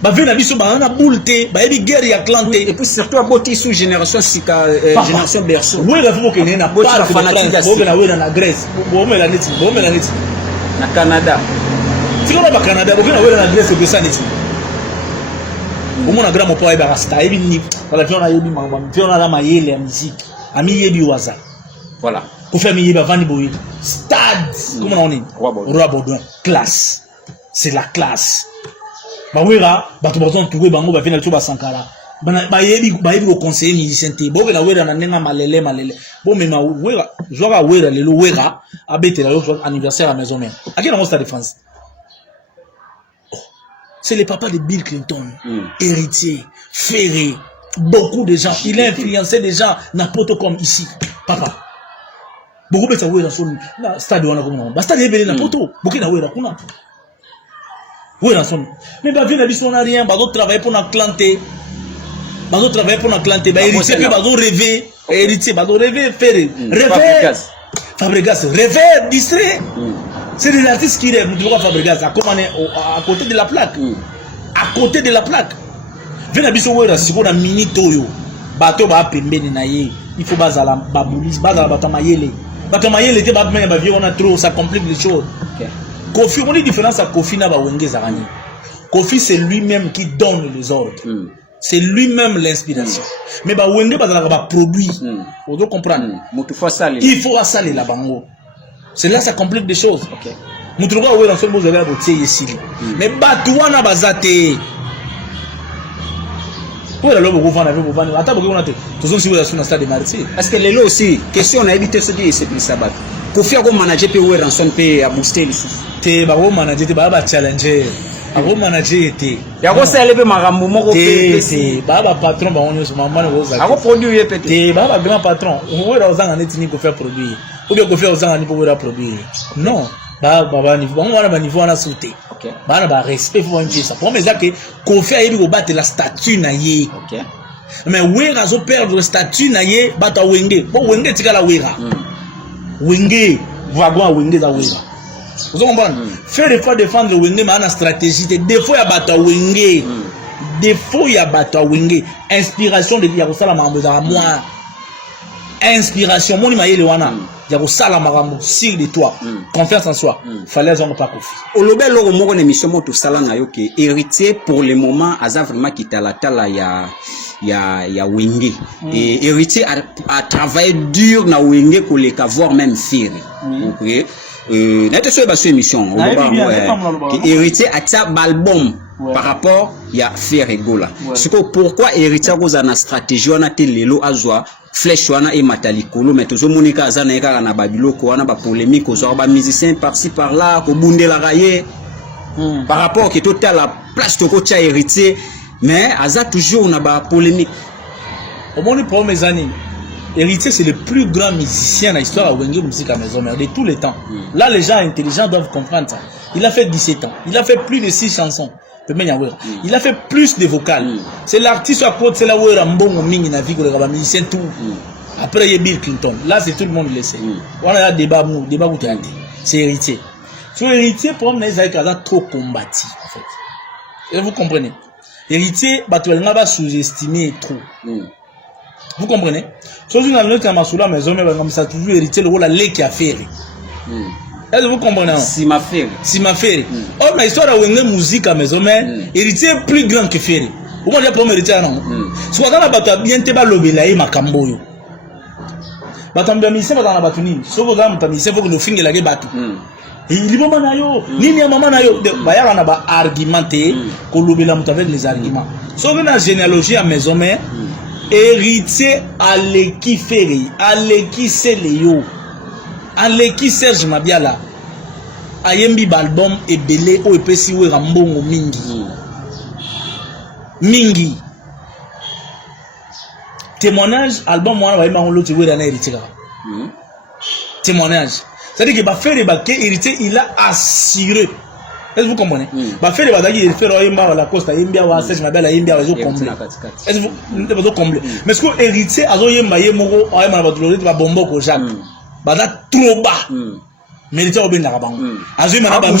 Ba vena biso ba na boulte, ba ebi guerre ya clanté et puis surtout à boti sous génération sika génération berceau. Wera faut que na Parc des Princes. Beaucoup na wera na Grèce. Beaucoup na neti, beaucoup na neti. Na Canada. Si on va Canada, beaucoup na wera na Grèce que ça neti. Au moins, grand mon père est rasta. Il dit, voilà, on a eu du mambo, on a la maille la musique, ami yebi waza. Voilà. Pour faire mi yeba vani boy. Stade, comment on dit? Roi Baudouin. Classe. C'est la classe. Bah wera, bah tu besoin trouver bango bah venir tout bas Sankara. Bah yebi au conseiller musicien té. Bon na wera na nenga malele. Bon mais ma wera, joga wera le wera abete la anniversaire à maison mère. À quel moment Stade de France? C'est le papa de Bill Clinton, héritier, ferré, beaucoup de gens. Il a influencé des gens n'importe comme ici. Papa. Beaucoup de gens dans son stade. Stade est belé n'importe où. Beaucoup de gens oui, dans son. Mais bah, viens on n'a rien. Bah, d'autres travaillent pour nous clanter. Bah, d'autres travaillent pour nous clanter. Bah, héritier, bah, d'autres rêver. Héritier, bah, d'autres rêver, ferré. Rêver. Fabregas, rêver, distrait. C'est des artistes qui rêvent. Nous devons Fabregas à côté de la plaque. À côté de la plaque. Venez à Bissouera, si on a mini toyo, bateau va pembeni naye. Il faut baser la baboulis, baser la batamayele. Batamayele était batman, on a trop, ça complique les choses. Kofi, on dit différence à Kofi n'a pas Wenge Zarani. Kofi, c'est lui-même qui donne les ordres. C'est lui-même l'inspiration. Mais bah Wenge va produit. Vous devez comprendre. Il faut assaler la bango. C'est là que ça complique des choses. Nous trouvons où dans ce mot de la beauté ici. Mais Batouana Bazate. Où est l'homme qui va venir? Attends, vous avez toujours si vous êtes sur le stade de Marseille. Parce que les lots aussi, question on a évité ce qui est plus sabat. Kofi a manager peut où rançon peut à booster les sous. T'es bah manager t'es bah challenger. Abo manager était. Ya ko ça lever marambo moko pe. C'est bah patron bah on est sur maman on va. Abo produit peut-être. T'es bah grand patron. On va dans un netini ko faire produire. Ou bien ko faire aux ani pour produire. Non. Bah niveau on va niveau on a sauté. OK. Bah respect faut un ça. Pour mais ça que ko faire il ko battre la statue na yé. OK. Mais wera zo perdre statue na yé bata wenge. Bon wenge tika la wera. Wenge wagon wenge za wera. Vous comprenez? Faire des fois défendre wenge mais en stratégie des fois ya bata wenge. Des fois ya bata wenge. Inspiration de ya ko sala mambo za moi. Inspiration moni mayele wana. Ya ko sala marambo sur de toi. Confiance en soi. Fallait en pas Kofi. Olobé loko moko na mission moto sala na yo ke héritier pour le moment aza vraiment kitala tala ya wenge. Et héritier a travaillé dur na wenge pour les avoir même fier. OK. N'était pas sur émission héritier a tia album par rapport ya faire egola siko pourquoi héritier koza na stratégie wana te lelo azwa flèche wana e matalikolo mais tozo monika azana ekaka na babiloko wana ba polémique ozwa ba musicien par-ci par-là ko bundela raye par rapport que tout à la place de coach héritier mais aza toujours na ba polémique au moins pour mes années héritier c'est le plus grand musicien dans l'histoire de Wenge musique à maison de tous les temps. Là les gens intelligents doivent comprendre ça. Il a fait 17 ans, il a fait plus de 6 chansons. Il a fait plus de vocales. C'est l'artiste à côté, c'est là où il a un bon ming na vie que musicien tout. Après il y a Bill Clinton. Là c'est tout le monde le sait. On a un débat où c'est héritier. Sur héritier pour moi il a trop combattu en fait. Et vous comprenez. Héritier batuellement va sous-estimer trop. Vous comprenez? Si vous avez un masoula maison, mais comme ça toujours hérité le rôle à qui a fait. Est-ce que vous comprenez? Si ma fait. Oh mais histoire de Wenge musique à maison, mais hérité plus grand que Ferry. Au moins il y a pas hérité non. Soit dans la bataille bien te ba lobela e makambo yo. Batambe mise ba dans la batuni. So vous avez mise faut que nous finge la batu. Il moment na yo, nini ya mama na yo, ba ya na ba argumenter ko lobela mutu avec les arguments. So dans la généalogie à maison mais héritier Aleki Ferry, Aleki Seleyo, Aleki Serge Mabiala, ayembi album ebele o epesi we rambongo mingi. Mingi. Témoignage, album moi va on l'autre we na héritier. Témoignage. C'est-à-dire que ba Ferry ba ke héritier il a assuré. Est-ce que vous comprenez? Bah faire les batailles, il fait la costa, il y a un Serge Mabiala, il y a un comblé. Est-ce que vous avez comblé? Mais ce que héritier, azo yemba yemoro, ayema na batulori, ba bombo ko Jacques. Bah da trop bas. Mais héritier oben na kabango. Azo yemba na ba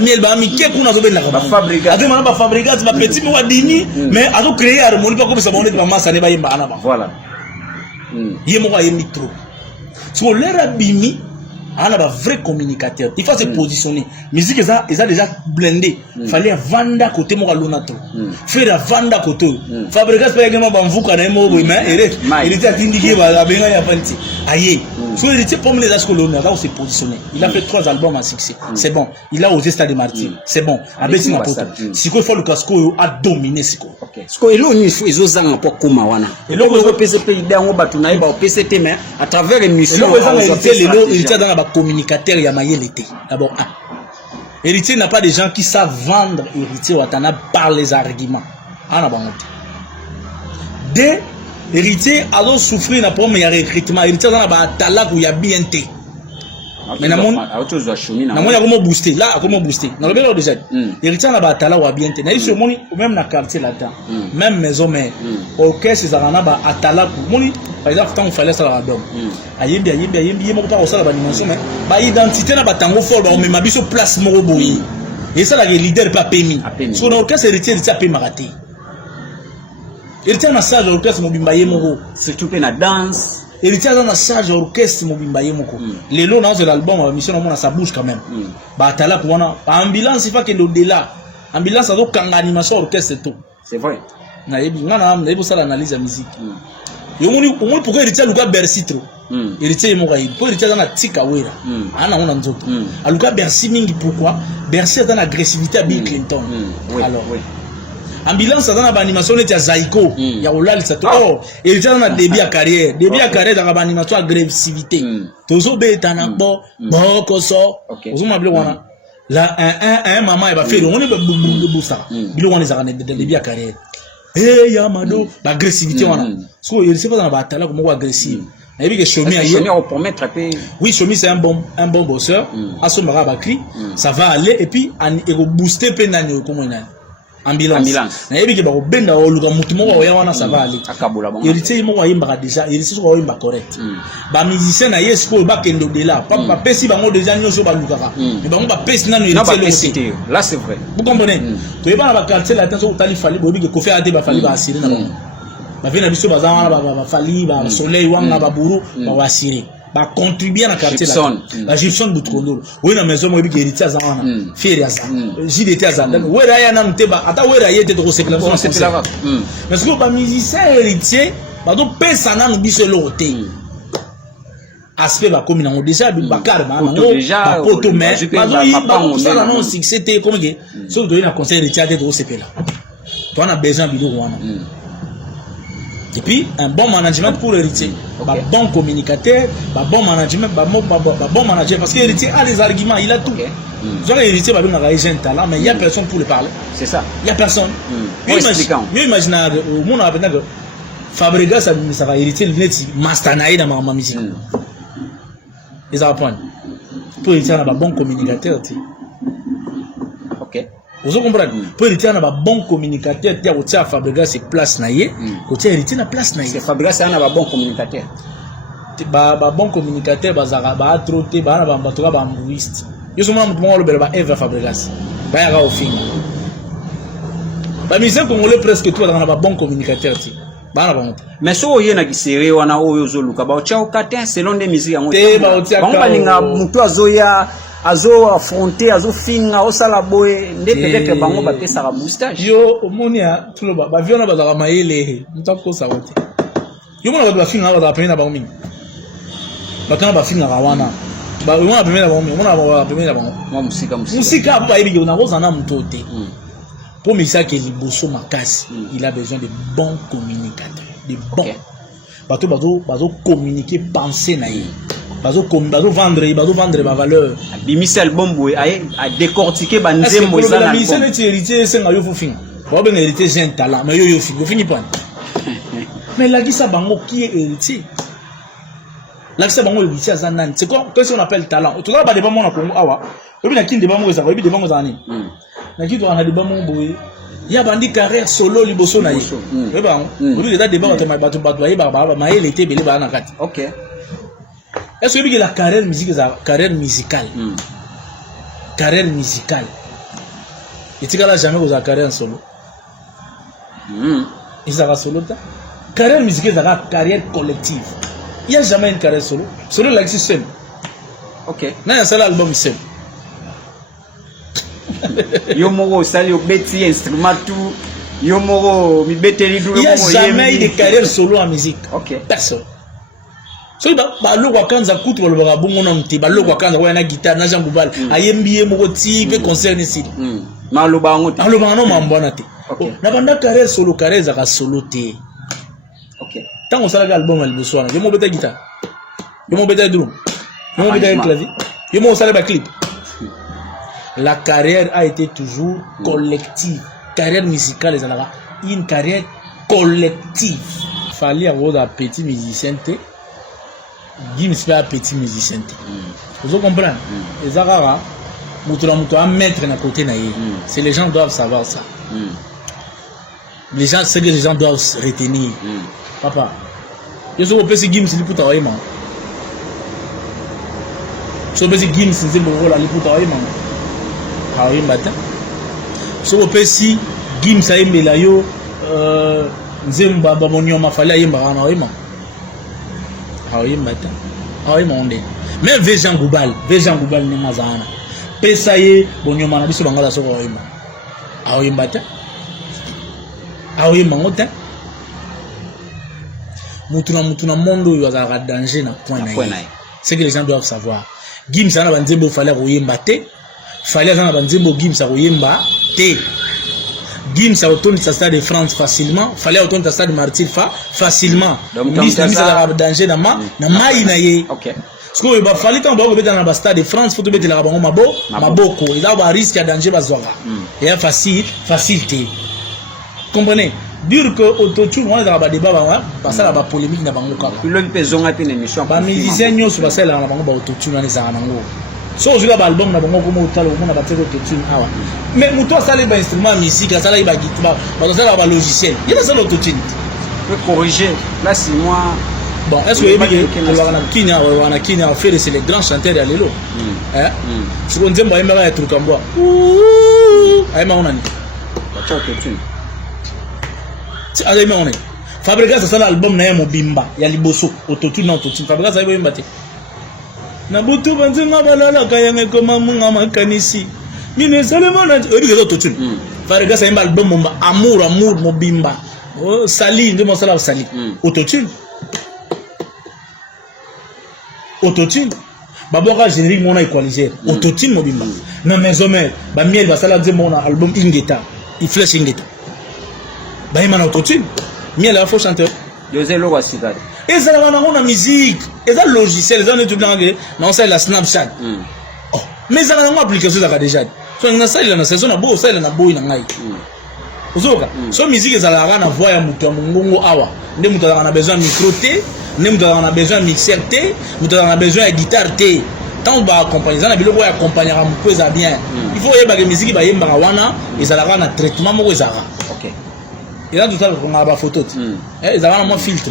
miel ba mi ke kuna oben na kabango. Azo yemba na ba fabricate, ba petit mo wadini, mais azo créer harmonie pas comme ça bonne ba massa ne ba yemba ana ba. Voilà. Yemoro ayemi trop. So l'era bimi on a un vrai communicateur. Il faut se positionner. Musique ils a déjà blindé. Fallait vendre côté mon lonato. Faire vendre côté. Fabriquer pas également bambou quand même mais il était indiqué la benga ya fanti. Aïe. So il était pour les ascolons là où se positionner. Il a fait 3 albums à succès. C'est bon. Il a osé Stade Martyr. C'est bon. Abeti na poto. Siko faut le casco a dominé siko. OK. Siko elo ni faut ezozanga pour koma wana. Elo ko PCP ida ngo batu na iba PCT mais à travers émission il était dans la communicateur ya mayelete. D'abord héritier n'a pas des gens qui savent vendre héritier watana par les arguments. Ana bangote. Deux héritier alors souffrir na problème ya recrutement héritier dans la tala ko ya BNT. Mais na mon ya comment booster là comment booster na le belo déjà héritier na ba tala wa BNT na iso moni même na quartier là-dedans même maison mais orchestre ça na ba atala ko moni par exemple quand on fallait ça album ayembi yemo pas ça la animation mais ba identité na ba tango fort ba on met biso place moko boyi et ça la leader pas pemi so na orchestre héritier a pemi raté héritier na sage orchestre mobimba yemo surtout pe na danse héritier dans la sage orchestre mobimba yemo ko lelo na zo l'album la mission na sa bouche quand même ba atala ko wana ambulance il faut que au-delà ambulance a donc animation orchestre tout c'est vrai na yebi ngana na yebo ça l'analyse de musique au moins pourquoi héritier Luka Bercy trop héritier mo gaï pour héritier dans la tika wera ana on nzoto Luka Bercy mingi pourquoi Bercy dans l'agressivité à Bill Clinton alors oui ambulance dans la animation était Zaiko ya olali ça oh héritier dans la début à carrière dans la animation agressivité tozo beta na bo koso ozo mablo wana la un maman il va faire on est boussa bilo wana za ne début à carrière eh Yamado l'agressivité wana parce que il sait pas dans la bataille comment agressif et puis que Chomi pour mettre oui Chomi c'est un bon bosseur à son marabakri ça va aller et puis et booster penani comment on ambulance na yebi ke ba benda o luka mutu mo wa wana ça va aller akabola bon héritier mo wa yimba déjà héritier so wa yimba correct ba musicien na yes ko ba kendo de là pas pesi bango déjà nyoso ba lukaka mais bango ba pesi nanu héritier là c'est vrai vous comprenez to yeba ba quartier là attention utali fali bobi ke kofi ate ba fali ba assurer na bango ba vena biso ba za ba fali ba soleil wanga ba buru ba wa assurer ba contribuer na quartier là la Gibson Boutkondo oui na maison mo bi héritier za wana fier za JDT za donc oui ra ya na nteba ata oui ra yete to sepela parce que ba musicien héritier ba do pesa na no biso loté aspect ba comme nango déjà bakar ba nango déjà poto mais bazo ça là non succès te comme que so do ina conseil de théâtre au CP là toi on a besoin de wana et puis un bon management pour héritier un bon communicateur un bon management bon manager parce que héritier a les arguments il a tout genre héritier ba bien un talent mais il y a personne pour le parler c'est ça il y a personne mieux imaginer au monde a que Fabregas ça va hériter le net master naï dans ma musique ils apprennent pour hériter un bon communicateur ok vous comprenez pour hériter un bon communicateur tu as au Fabregas c'est place naïe tu as hérité na place naïe Fabregas c'est un bon communicateur bon communicateur ba trotter ba na ba to ba humoriste yo so mo mo le ba Eva Fabregas ba ya au fin ba musique congolais presque tout dans un bon communicateur mais so yena kisere wana oyo zoluka ba ochao katin selon des musiques yango ba balinga mutu azoya azo affronter azo finga osala boye nde peut-être bango ba pesa ka moustache yo omonia tulo ba viona ba za maele mutako sa wote yo mona ba finga ba pena ba mingi ba kana ba finga wana ba mona pena ba mingi mona ba pena ba musika ba yebi yo na ozana mutote. Pour Misa qui est liboso makasi, il a besoin de bons communicateurs, de bons. Bazo communiquer, penser naïe. Bazo vendre ma valeur. Bimisi album boy a décortiquer banzembo ça. La mission est hérité, c'est ngayo fofing. Ba ben hérité j'ai un talent, mais yo fini pas. Mais la gisa bango qui est héritier. La gisa bango héritier zanan. C'est quoi qu'est-ce qu'on appelle talent? Tout là ba débat mon Congo awa. Obi na kin débat mo ça, obi débat mo zani. Na kitu ana débat mon boy. Il y a bandi carrière solo liboso na ye. Oui ba. Obi déjà débat entre bato ye ba ma ele était belé ba na kati. OK. Est-ce que la carrière musicale carrière musicale et tu n'as jamais osé carrière solo il sera solo ta carrière musicale c'est la carrière collective il y a jamais une carrière solo la système ok na un seul album seul yo moro sali obeti instrument tout yo moro mi beteli dou il y a jamais de carrière solo en musique ok personne. So ba lo kwa kanza kutu walo ba bongo na mti ba lo kwa kanza wa na guitare na Jean Goubal ayembiye moko ti pe concert ici ma lo ba ngote alo ba no mambona te na banda carrière solo carrière za ka solo te OK tango sala ga album al beswana yo mo beta guitare yo mo beta drum yo mo beta clavier yo mo sala ba clip la carrière a été toujours collective carrière musicale ezalaka une carrière collective fallait avoir un petit musicien te Gims fait un petit musicien. Vous comprenez? Les Arabes, un maître à côté naïe. C'est les gens doivent savoir ça. Les gens, c'est que les gens doivent retenir. Papa, je suis au PC Gims pour travailler man. Je suis au PC Gims pour travailler man. Travailler matin. Je suis au PC Gims à Mbelayo. Nzemba Bamonyo Mafala Yemba man. Mais Jean Goubal ni mazana pesa ye bonyoma na biso bangala soko oyima aoyimba ta aoyimba ngota mutuna mondo yo azaka danger na point na c'est que les gens doivent savoir Gims ana banzembo fallait oyimba te fallait ana banzembo Gims oyimba te Gims a autour de stade de France facilement, fallait autour de stade de Martyr facilement. Mise à la danger na maïnaye. OK. Ce que va fallait quand on va dans le stade de France, faut mettre la maboko, il a un risque à danger bazora. Et facilité. Comprenez? Dire que autotune on est dans le débat parce que la polémique na bango ka. Le pesons a une émission. Ba musicien nyo sur basel na bango ba autotune na za nango. So je l'album album na bango comme otalo on a battu autotune awa. Mais muto sala ba instrument musique sala ba guitare ba sala ba logiciel il y a ça l'autotune peut corriger là c'est moi bon est-ce que on a Kina a fait c'est les grands chanteurs à l'élo hein ce qu'on dit moi même truc en bois ay ma onani ba autotune c'est ay ma onani Fabregas sala album na yemo bimba ya liboso autotune na autotune Fabregas ay bimba te na butu banzinga balala kayanga koma munga makanisi mine seulement na obi que autotune Fabregas a un album amour mobimba sali ndio mosala sali autotune autotune baboka générique mona équaliser autotune mobimba na maison mère ba miel ba sala nzembo na album Ingeta il flèche Ingeta ba yema na autotune miel a faux chanteur José Lo Wasikari et ça va na musique et ça logiciel ça ne tout blanc na ça la Snapchat oh mais ça na une application ça déjà so na ça la saison na bo ça na boy na ngai ozoka so musique ça la na voix ya mutu mungongo awa nde mutu na besoin micro T nde mutu na besoin mixer T mutu na besoin guitare T tant ba accompagner ça na biloko ya accompagner à mutu ça bien il faut yeba que musique ba yemba wana et ça la na traitement moko ça OK et là tout ça on a ba photo eh ça va moins filtre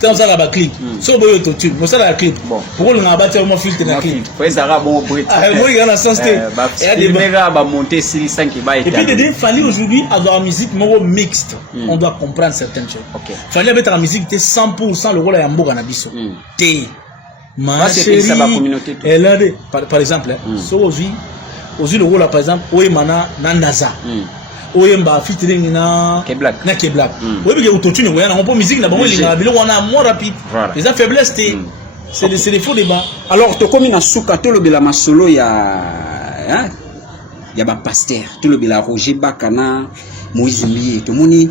tant ça la clip so boyo to tube mo ça la clip pour le ngaba tellement filtre na clip ouais ça va bon brut ah moi il y a la sens que et a des méga ba monter sur 5 ba et puis de fallait aujourd'hui avoir musique moko mixte on doit comprendre certaines choses OK fallait mettre la musique était 100% le rôle ya mboka na biso té ma chérie ça va communauté elle a par exemple so aujourd'hui le rôle par exemple oyemana na ndaza oyemba featuring na Keblak oui bien autotune ouais na on musique na bango linga bilo wana moins rapide les faiblesses c'est des faux débats alors to komi na suka to le bela masolo ya ba pasteur to le bela Roger Bakana Moïse Mbiye to moni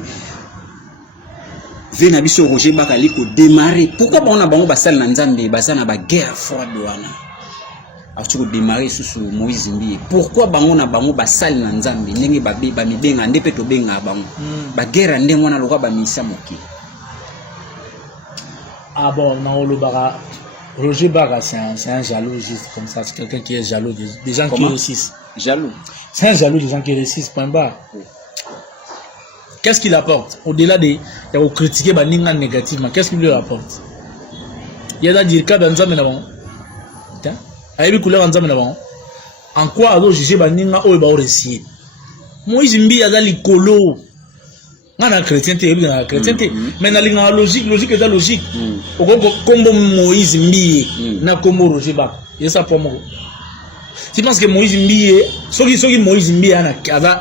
vena biso Roger Baka liko démarrer pourquoi on a bango basal na nzambe bazana ba guerre froide wana a démarrer sous Moïse Mbiye pourquoi bango na bango basali na nzambe ndenge ba mibenga ndepe to benga bango ba guerre ndenge wana loka ba misa moki ah bon non le bara Roger Baka c'est un jaloux juste comme ça c'est quelqu'un qui est jaloux des gens qui réussissent jaloux c'est un jaloux des gens qui réussissent point barre qu'est-ce qu'il apporte au-delà de critiquer ba ninga négativement qu'est-ce qu'il lui apporte il y a dire ka dans nzambe na bango ayebi couleur nzambe na bango en quoi alo juger baninga oyo ba réussir Moïse Mbiye aza likolo ngana chrétien te yebi na chrétien te mais na linga logique eza logique okoko kombo Moïse Mbiye na kombo Roger Baka yesa po moko tu penses que Moïse Mbiye soki Moïse Mbiye ana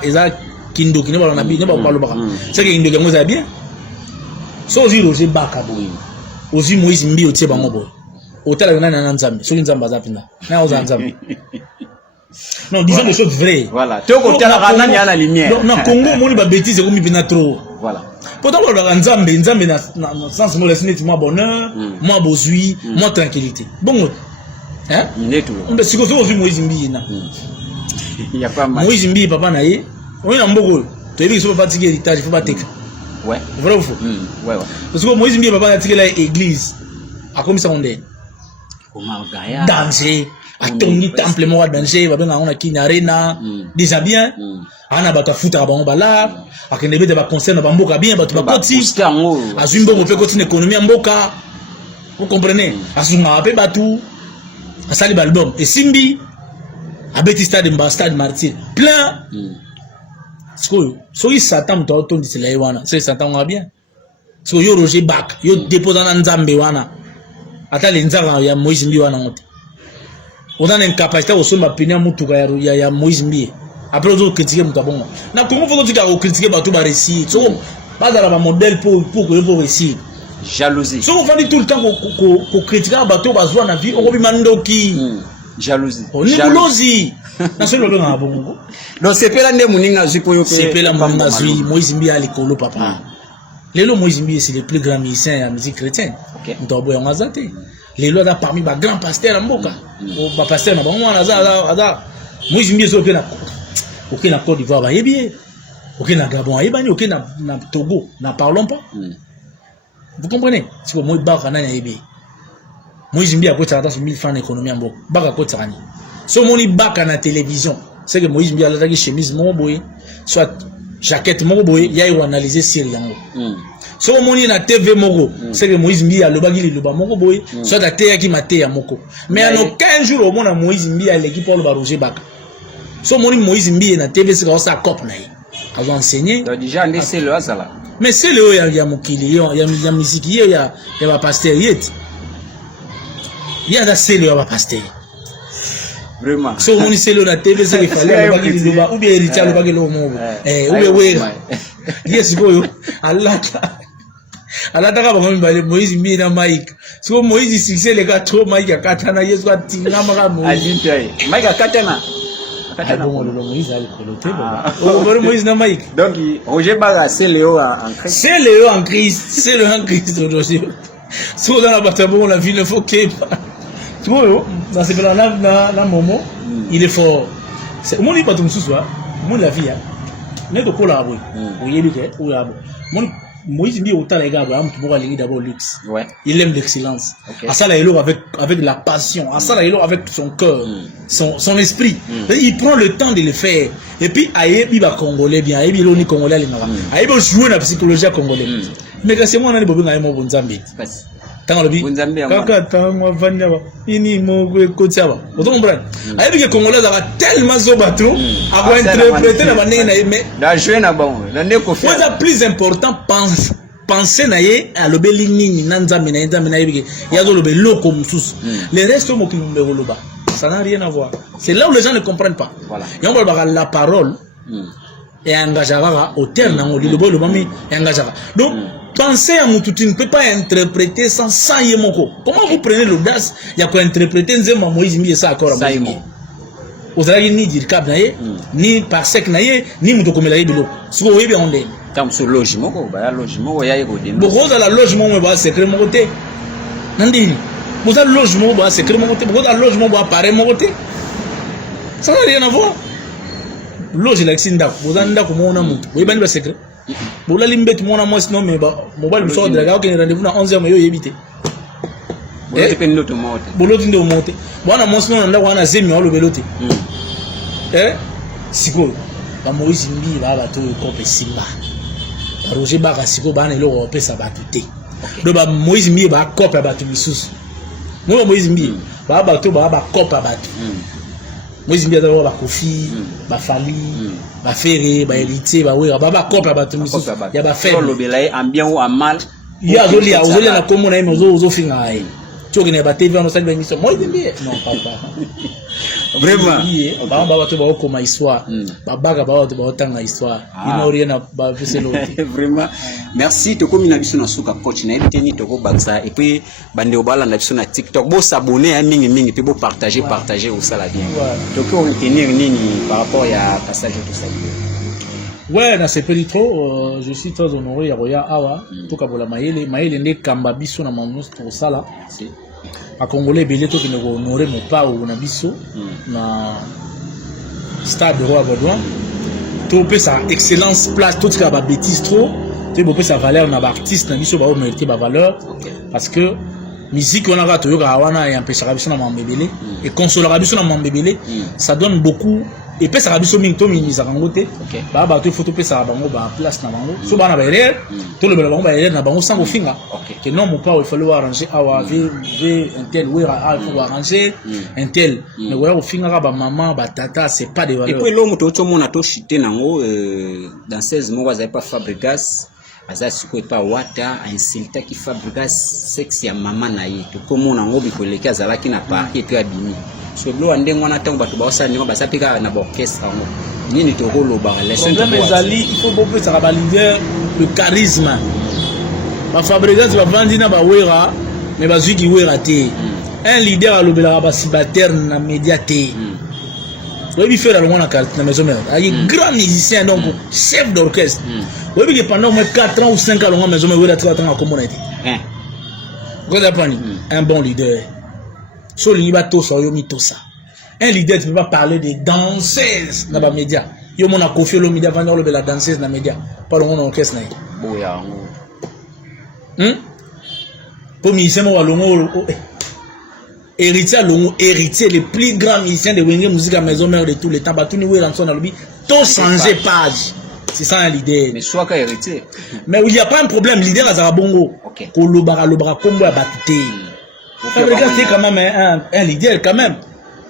eza kindoki ne ba na bi ne ba palo baka c'est que kindoki ngo za bien so ozi Roger Baka boy ozi Moïse Mbiye otie bango boy otala nani na nzambe soki nzambe azapinda na oza nzambe non disons des choses vraies voilà to ko tala nani ana lumière non Congo moni ba bêtise ko mi pina trop voilà pourtant on nzambe na sens mo laisse net moi bonheur moi bozui moi tranquillité bon hein neto on be siko so Moïse Mbiye na il y a pas mal Moïse Mbiye papa na ye on na mboko to yebi so fatigué héritage faut pas teka ouais vrai ou faux ouais parce que Moïse Mbiye papa na tikela église a comme ça on dit danger atongi temple moko danger babenga on a kini arena déjà bien ana bato futa bango bala akende bete ba concert na bamboka bien bato bakoti azumbo mo pe koti économie ya mboka vous comprenez azunga pe batu asali album et simbi abeti stade Martyr plein so il s'attend to to ndisela wana c'est s'attend nga bien so yo Roger Baka yo déposer na nzambe wana ata le nzanga ya Moïse Mbiye wana ngote on a une capacité au sommet penia mutuka ya Moïse Mbiye après on critiquer mutu bongo na Congo faut que critiquer bato ba réussir so pas dans la modèle pour réussir jalousie so on va dire tout le temps ko critiquer bato bazwa na vie on bima ndoki jalousie jalousie na solo lo na bongo donc c'est pela nde muninga zipo yo c'est pela muninga zui Moïse Mbiye ali kolo papa Lelo Moïse Mbiye c'est le plus grand musicien de la musique chrétienne. Ntobo ya ngazate. Lelo da parmi ba grand pasteur à mboka. O ba pasteur na bango na za Moïse Mbiye so pena. OK na Côte d'Ivoire ba yebi. OK na Gabon yebani, OK na Togo, na parlons pas. Vous comprenez? Si ko Moïse Baka na yebi. Moïse Mbiye a ko tsata 1000 francs d'économie mboka. Baka ko tsani. So moni Baka na télévision. C'est que Moïse Mbiye a la chemise mo boy, soit jaquette moko boy ya yo analyser série yango so moni na TV moko c'est que Moïse Mbiye a lobaki liloba moko boy soit ta teya ki mate ya moko mais en aucun jour au mona Moïse Mbiye a l'équipe pour le Roger Baka so moni Moïse Mbiye na TV c'est comme ça cop na ye a enseigner déjà laisser le hasala mais c'est le ya mokili ya musique ya ba pasteur yet ya da c'est le ya ba pasteur vraiment so on c'est le na TV c'est qu'il fallait ou bien héritier le bagage le mot ou bien oui yes boyo Allah alataka bango mibale Moïse mbi na Mike siko Moïse succès les gars trop Mike akatana yesu atinga maka Moïse Mike akatana bon le Moïse a le coloté bon Moïse na Mike donc Roger Baga c'est Léo en Christ c'est Léo en Christ aujourd'hui siko dans la bataille bon la ville faut que tu vois dans ce là na Momo il est fort c'est mon pas tout sous mon la vie mais de collaborer oyebi ke ouyabo mon Moïse Mbi autant les gars Abraham qui pourra d'abord luxe. Ouais. Il aime l'excellence. À ça là il avec la passion, à ça là il avec son cœur, son esprit. Il prend le temps de le faire. Et puis il va congolais bien, il est congolais les il va jouer la psychologie congolaise. Mais que c'est moi on a besoin d'aller mon Zambie. Tant le bi. Kaka tango vanya ba. Ini mo côté ba. Vous comprenez? Ayebi que congolais a tellement zo bateau à interpréter la manière mais la jouer na bon. Na ndeko faire. Quoi plus important penser naie à l'obéli nini nanzambe na nzambe na yebi que yazo lobe loko mususu. Le reste mo kimbe loba. Ça n'a rien à voir. C'est là où les gens ne comprennent pas. Voilà. Yambo ba la parole et engagera au terme nango li lobo lobami engagera. Donc pensez à Moutou, tu ne peux pas interpréter sans Yemoko. Comment vous prenez l'audace? Il y a quoi interpréter Nzema Moïse Mbi et ça encore à Moïse Mbi. Vous avez ni Dirkab naye, ni Parsec naye, ni Moutou Komelaye Bilo. Si vous voyez bien on est. Comme ce logement, bah logement, il y a égodé. Beaucoup de la logement, on va secret mon côté. Nandi. Vous avez logement, on va secret mon côté. Beaucoup de logement, on va apparaître mon côté. Ça n'a rien à voir. Loge l'exinda. Vous avez un d'accord mon amour. Vous voyez bien le secret. Bola limbet mon amour sinon mais mobile me sort de la gare qui est rendez-vous dans 11h mais yo yebité. Bola te pendo to monte. Bola tindo monte. Bwana mon sinon nda wana zemi olo belote. Siko ba Moïse Mbi ba bato ko pesimba. Roger Baga siko ba na eloko pesa bato te. Do ba Moïse Mbi ba kopa bato misusu. Mo Moïse Mbi ba bato ba kopa bato. Moïse Mbi aza ba Kofi, ba Fali, ba Ferré, ba Héritier, ba Wera, ba kopa ba tumisu. Ya ba fait. Le belay ambiant ou amal. Ya zoli na komo na yemo zo finga ai. Tioki na ba TV on sali émission. Moïse Mbi non papa. Vraiment. Ba ba to ba ko ma histoire. Ba baga ba to ba tanga histoire. Ino rien ba viselo. Vraiment. Merci to komi na biso na suka coach na eteni to ko baksa et puis bande obala na biso na TikTok bo s'abonner à mingi puis bo partager au sala bien. To ko retenir nini par rapport à passage tout ça. Ouais, dans ce petit trop, je suis très honoré à Roya Awa, tout cas pour la Maïle ne kamba biso na mamus pour ça là. À Congolais belé to qui ne honoré mon pas ou na biso na stade de Roi Baudouin. To peut sa excellence place tout cas ba bêtise trop, tu peut sa valeur na artiste na biso ba mériter ba valeur parce que musique on a va to yoka wana et empêchera biso na mambebele et consolera biso na mambebele, ça donne beaucoup. Et puis ça va biso minto minisa kangote ba ba to photo pe ça bango ba place na bango so bana ba erreur to le bango ba erreur na bango sans ofinga que non mon pas il fallait arranger awa v un tel oui il faut arranger un tel mais ouais ofinga ba maman ba tata c'est pas des valeurs. Et puis l'homme to mona to chité nango dans 16 mois ça pas Fabregas azasi ko pas wata insulta ki Fabregas sexe ya maman na ye to komona ngo bikoleka zalaki na parquet to abimi. So blo ande ngona tango bato ba sa nyoma ba sapika na orchestre ngo nini to rolo ba relation to il faut beaucoup ça ba leader le charisme ba Fabregas va vandi na ba wera mais ba zuki wera te un leader a lobela ba célibataire na médiaté oui il fait la longue na maison mère il grand musicien donc chef d'orchestre oui il pendant moins 4 ans ou 5 ans longue maison mère wera tra tanga comme on a dit vous comprenez un bon leader. So un leader, tu ne peux pas parler de danseuses dans les médias. Yo mon a confié le média vendeur le la danseuse dans les médias. Pas le monde orchestre naï. Boya. Pour musicien moi longo héritier les plus grands musiciens de Wenge musique à maison mère de tous les temps. Batuni oui ranson dans le bi. Tout changer page. C'est ça un leader. Mais soit qu'un héritier. Mais il y a pas un problème leader à Zarabongo. OK. Ko lo bara kombo ya batute. Regarde, c'est quand même un leader, quand même.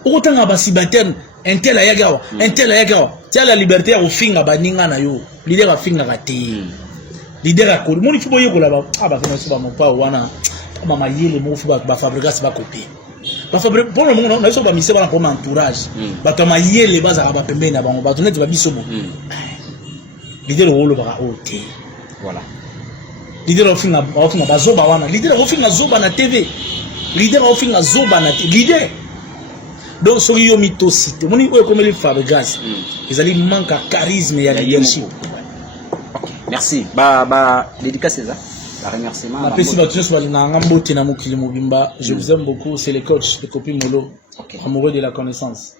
Autant à Bassibater, un tel ayagawa, un tel ayagawa. Tu as la liberté au fin à Baninga Nayo. Leader à fin à raté. Leader à Kourou. Mon il faut que je là-bas. Ah, bah, comment ça va mon pas, Wana. Maman, il est le mot, bah, Fabregas va copier. Bah, Fabregas, pour le moment, on a sur Bamisé, on a comme entourage. Bah, comme il est les bases à Rabapembe, n'a pas, on va donner du Babisomo. Leader au rôle, bah, voilà. leader ofinga bazoba wana leader ofinga zoba na TV leader ofinga zoba na leader donc soki yo mitosi te moni oyo komeli Fabregas ezali manque à charisme ya leadership. Merci dédicace ça la remerciement ma pesi batu nyonso balinganga mbote na mokili mobimba. Je vous aime beaucoup, c'est les coachs de Kopi Molo, amoureux de la connaissance.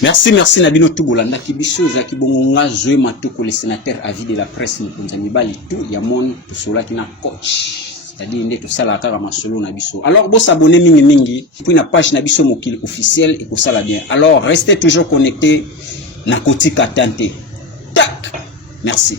Merci Nabino Tubolanda Kibiso Zaki Bongonga Zoé Matoko, le sénateur avis de la presse Mkonzami Bali tout Yamon tout cela qui na coach c'est-à-dire tout ça la kara masolo Nabiso. Alors bon s'abonner mingi puis na page Nabiso Mokili officiel et ça la bien. Alors restez toujours connectés na Koti Katante. Tac. Merci.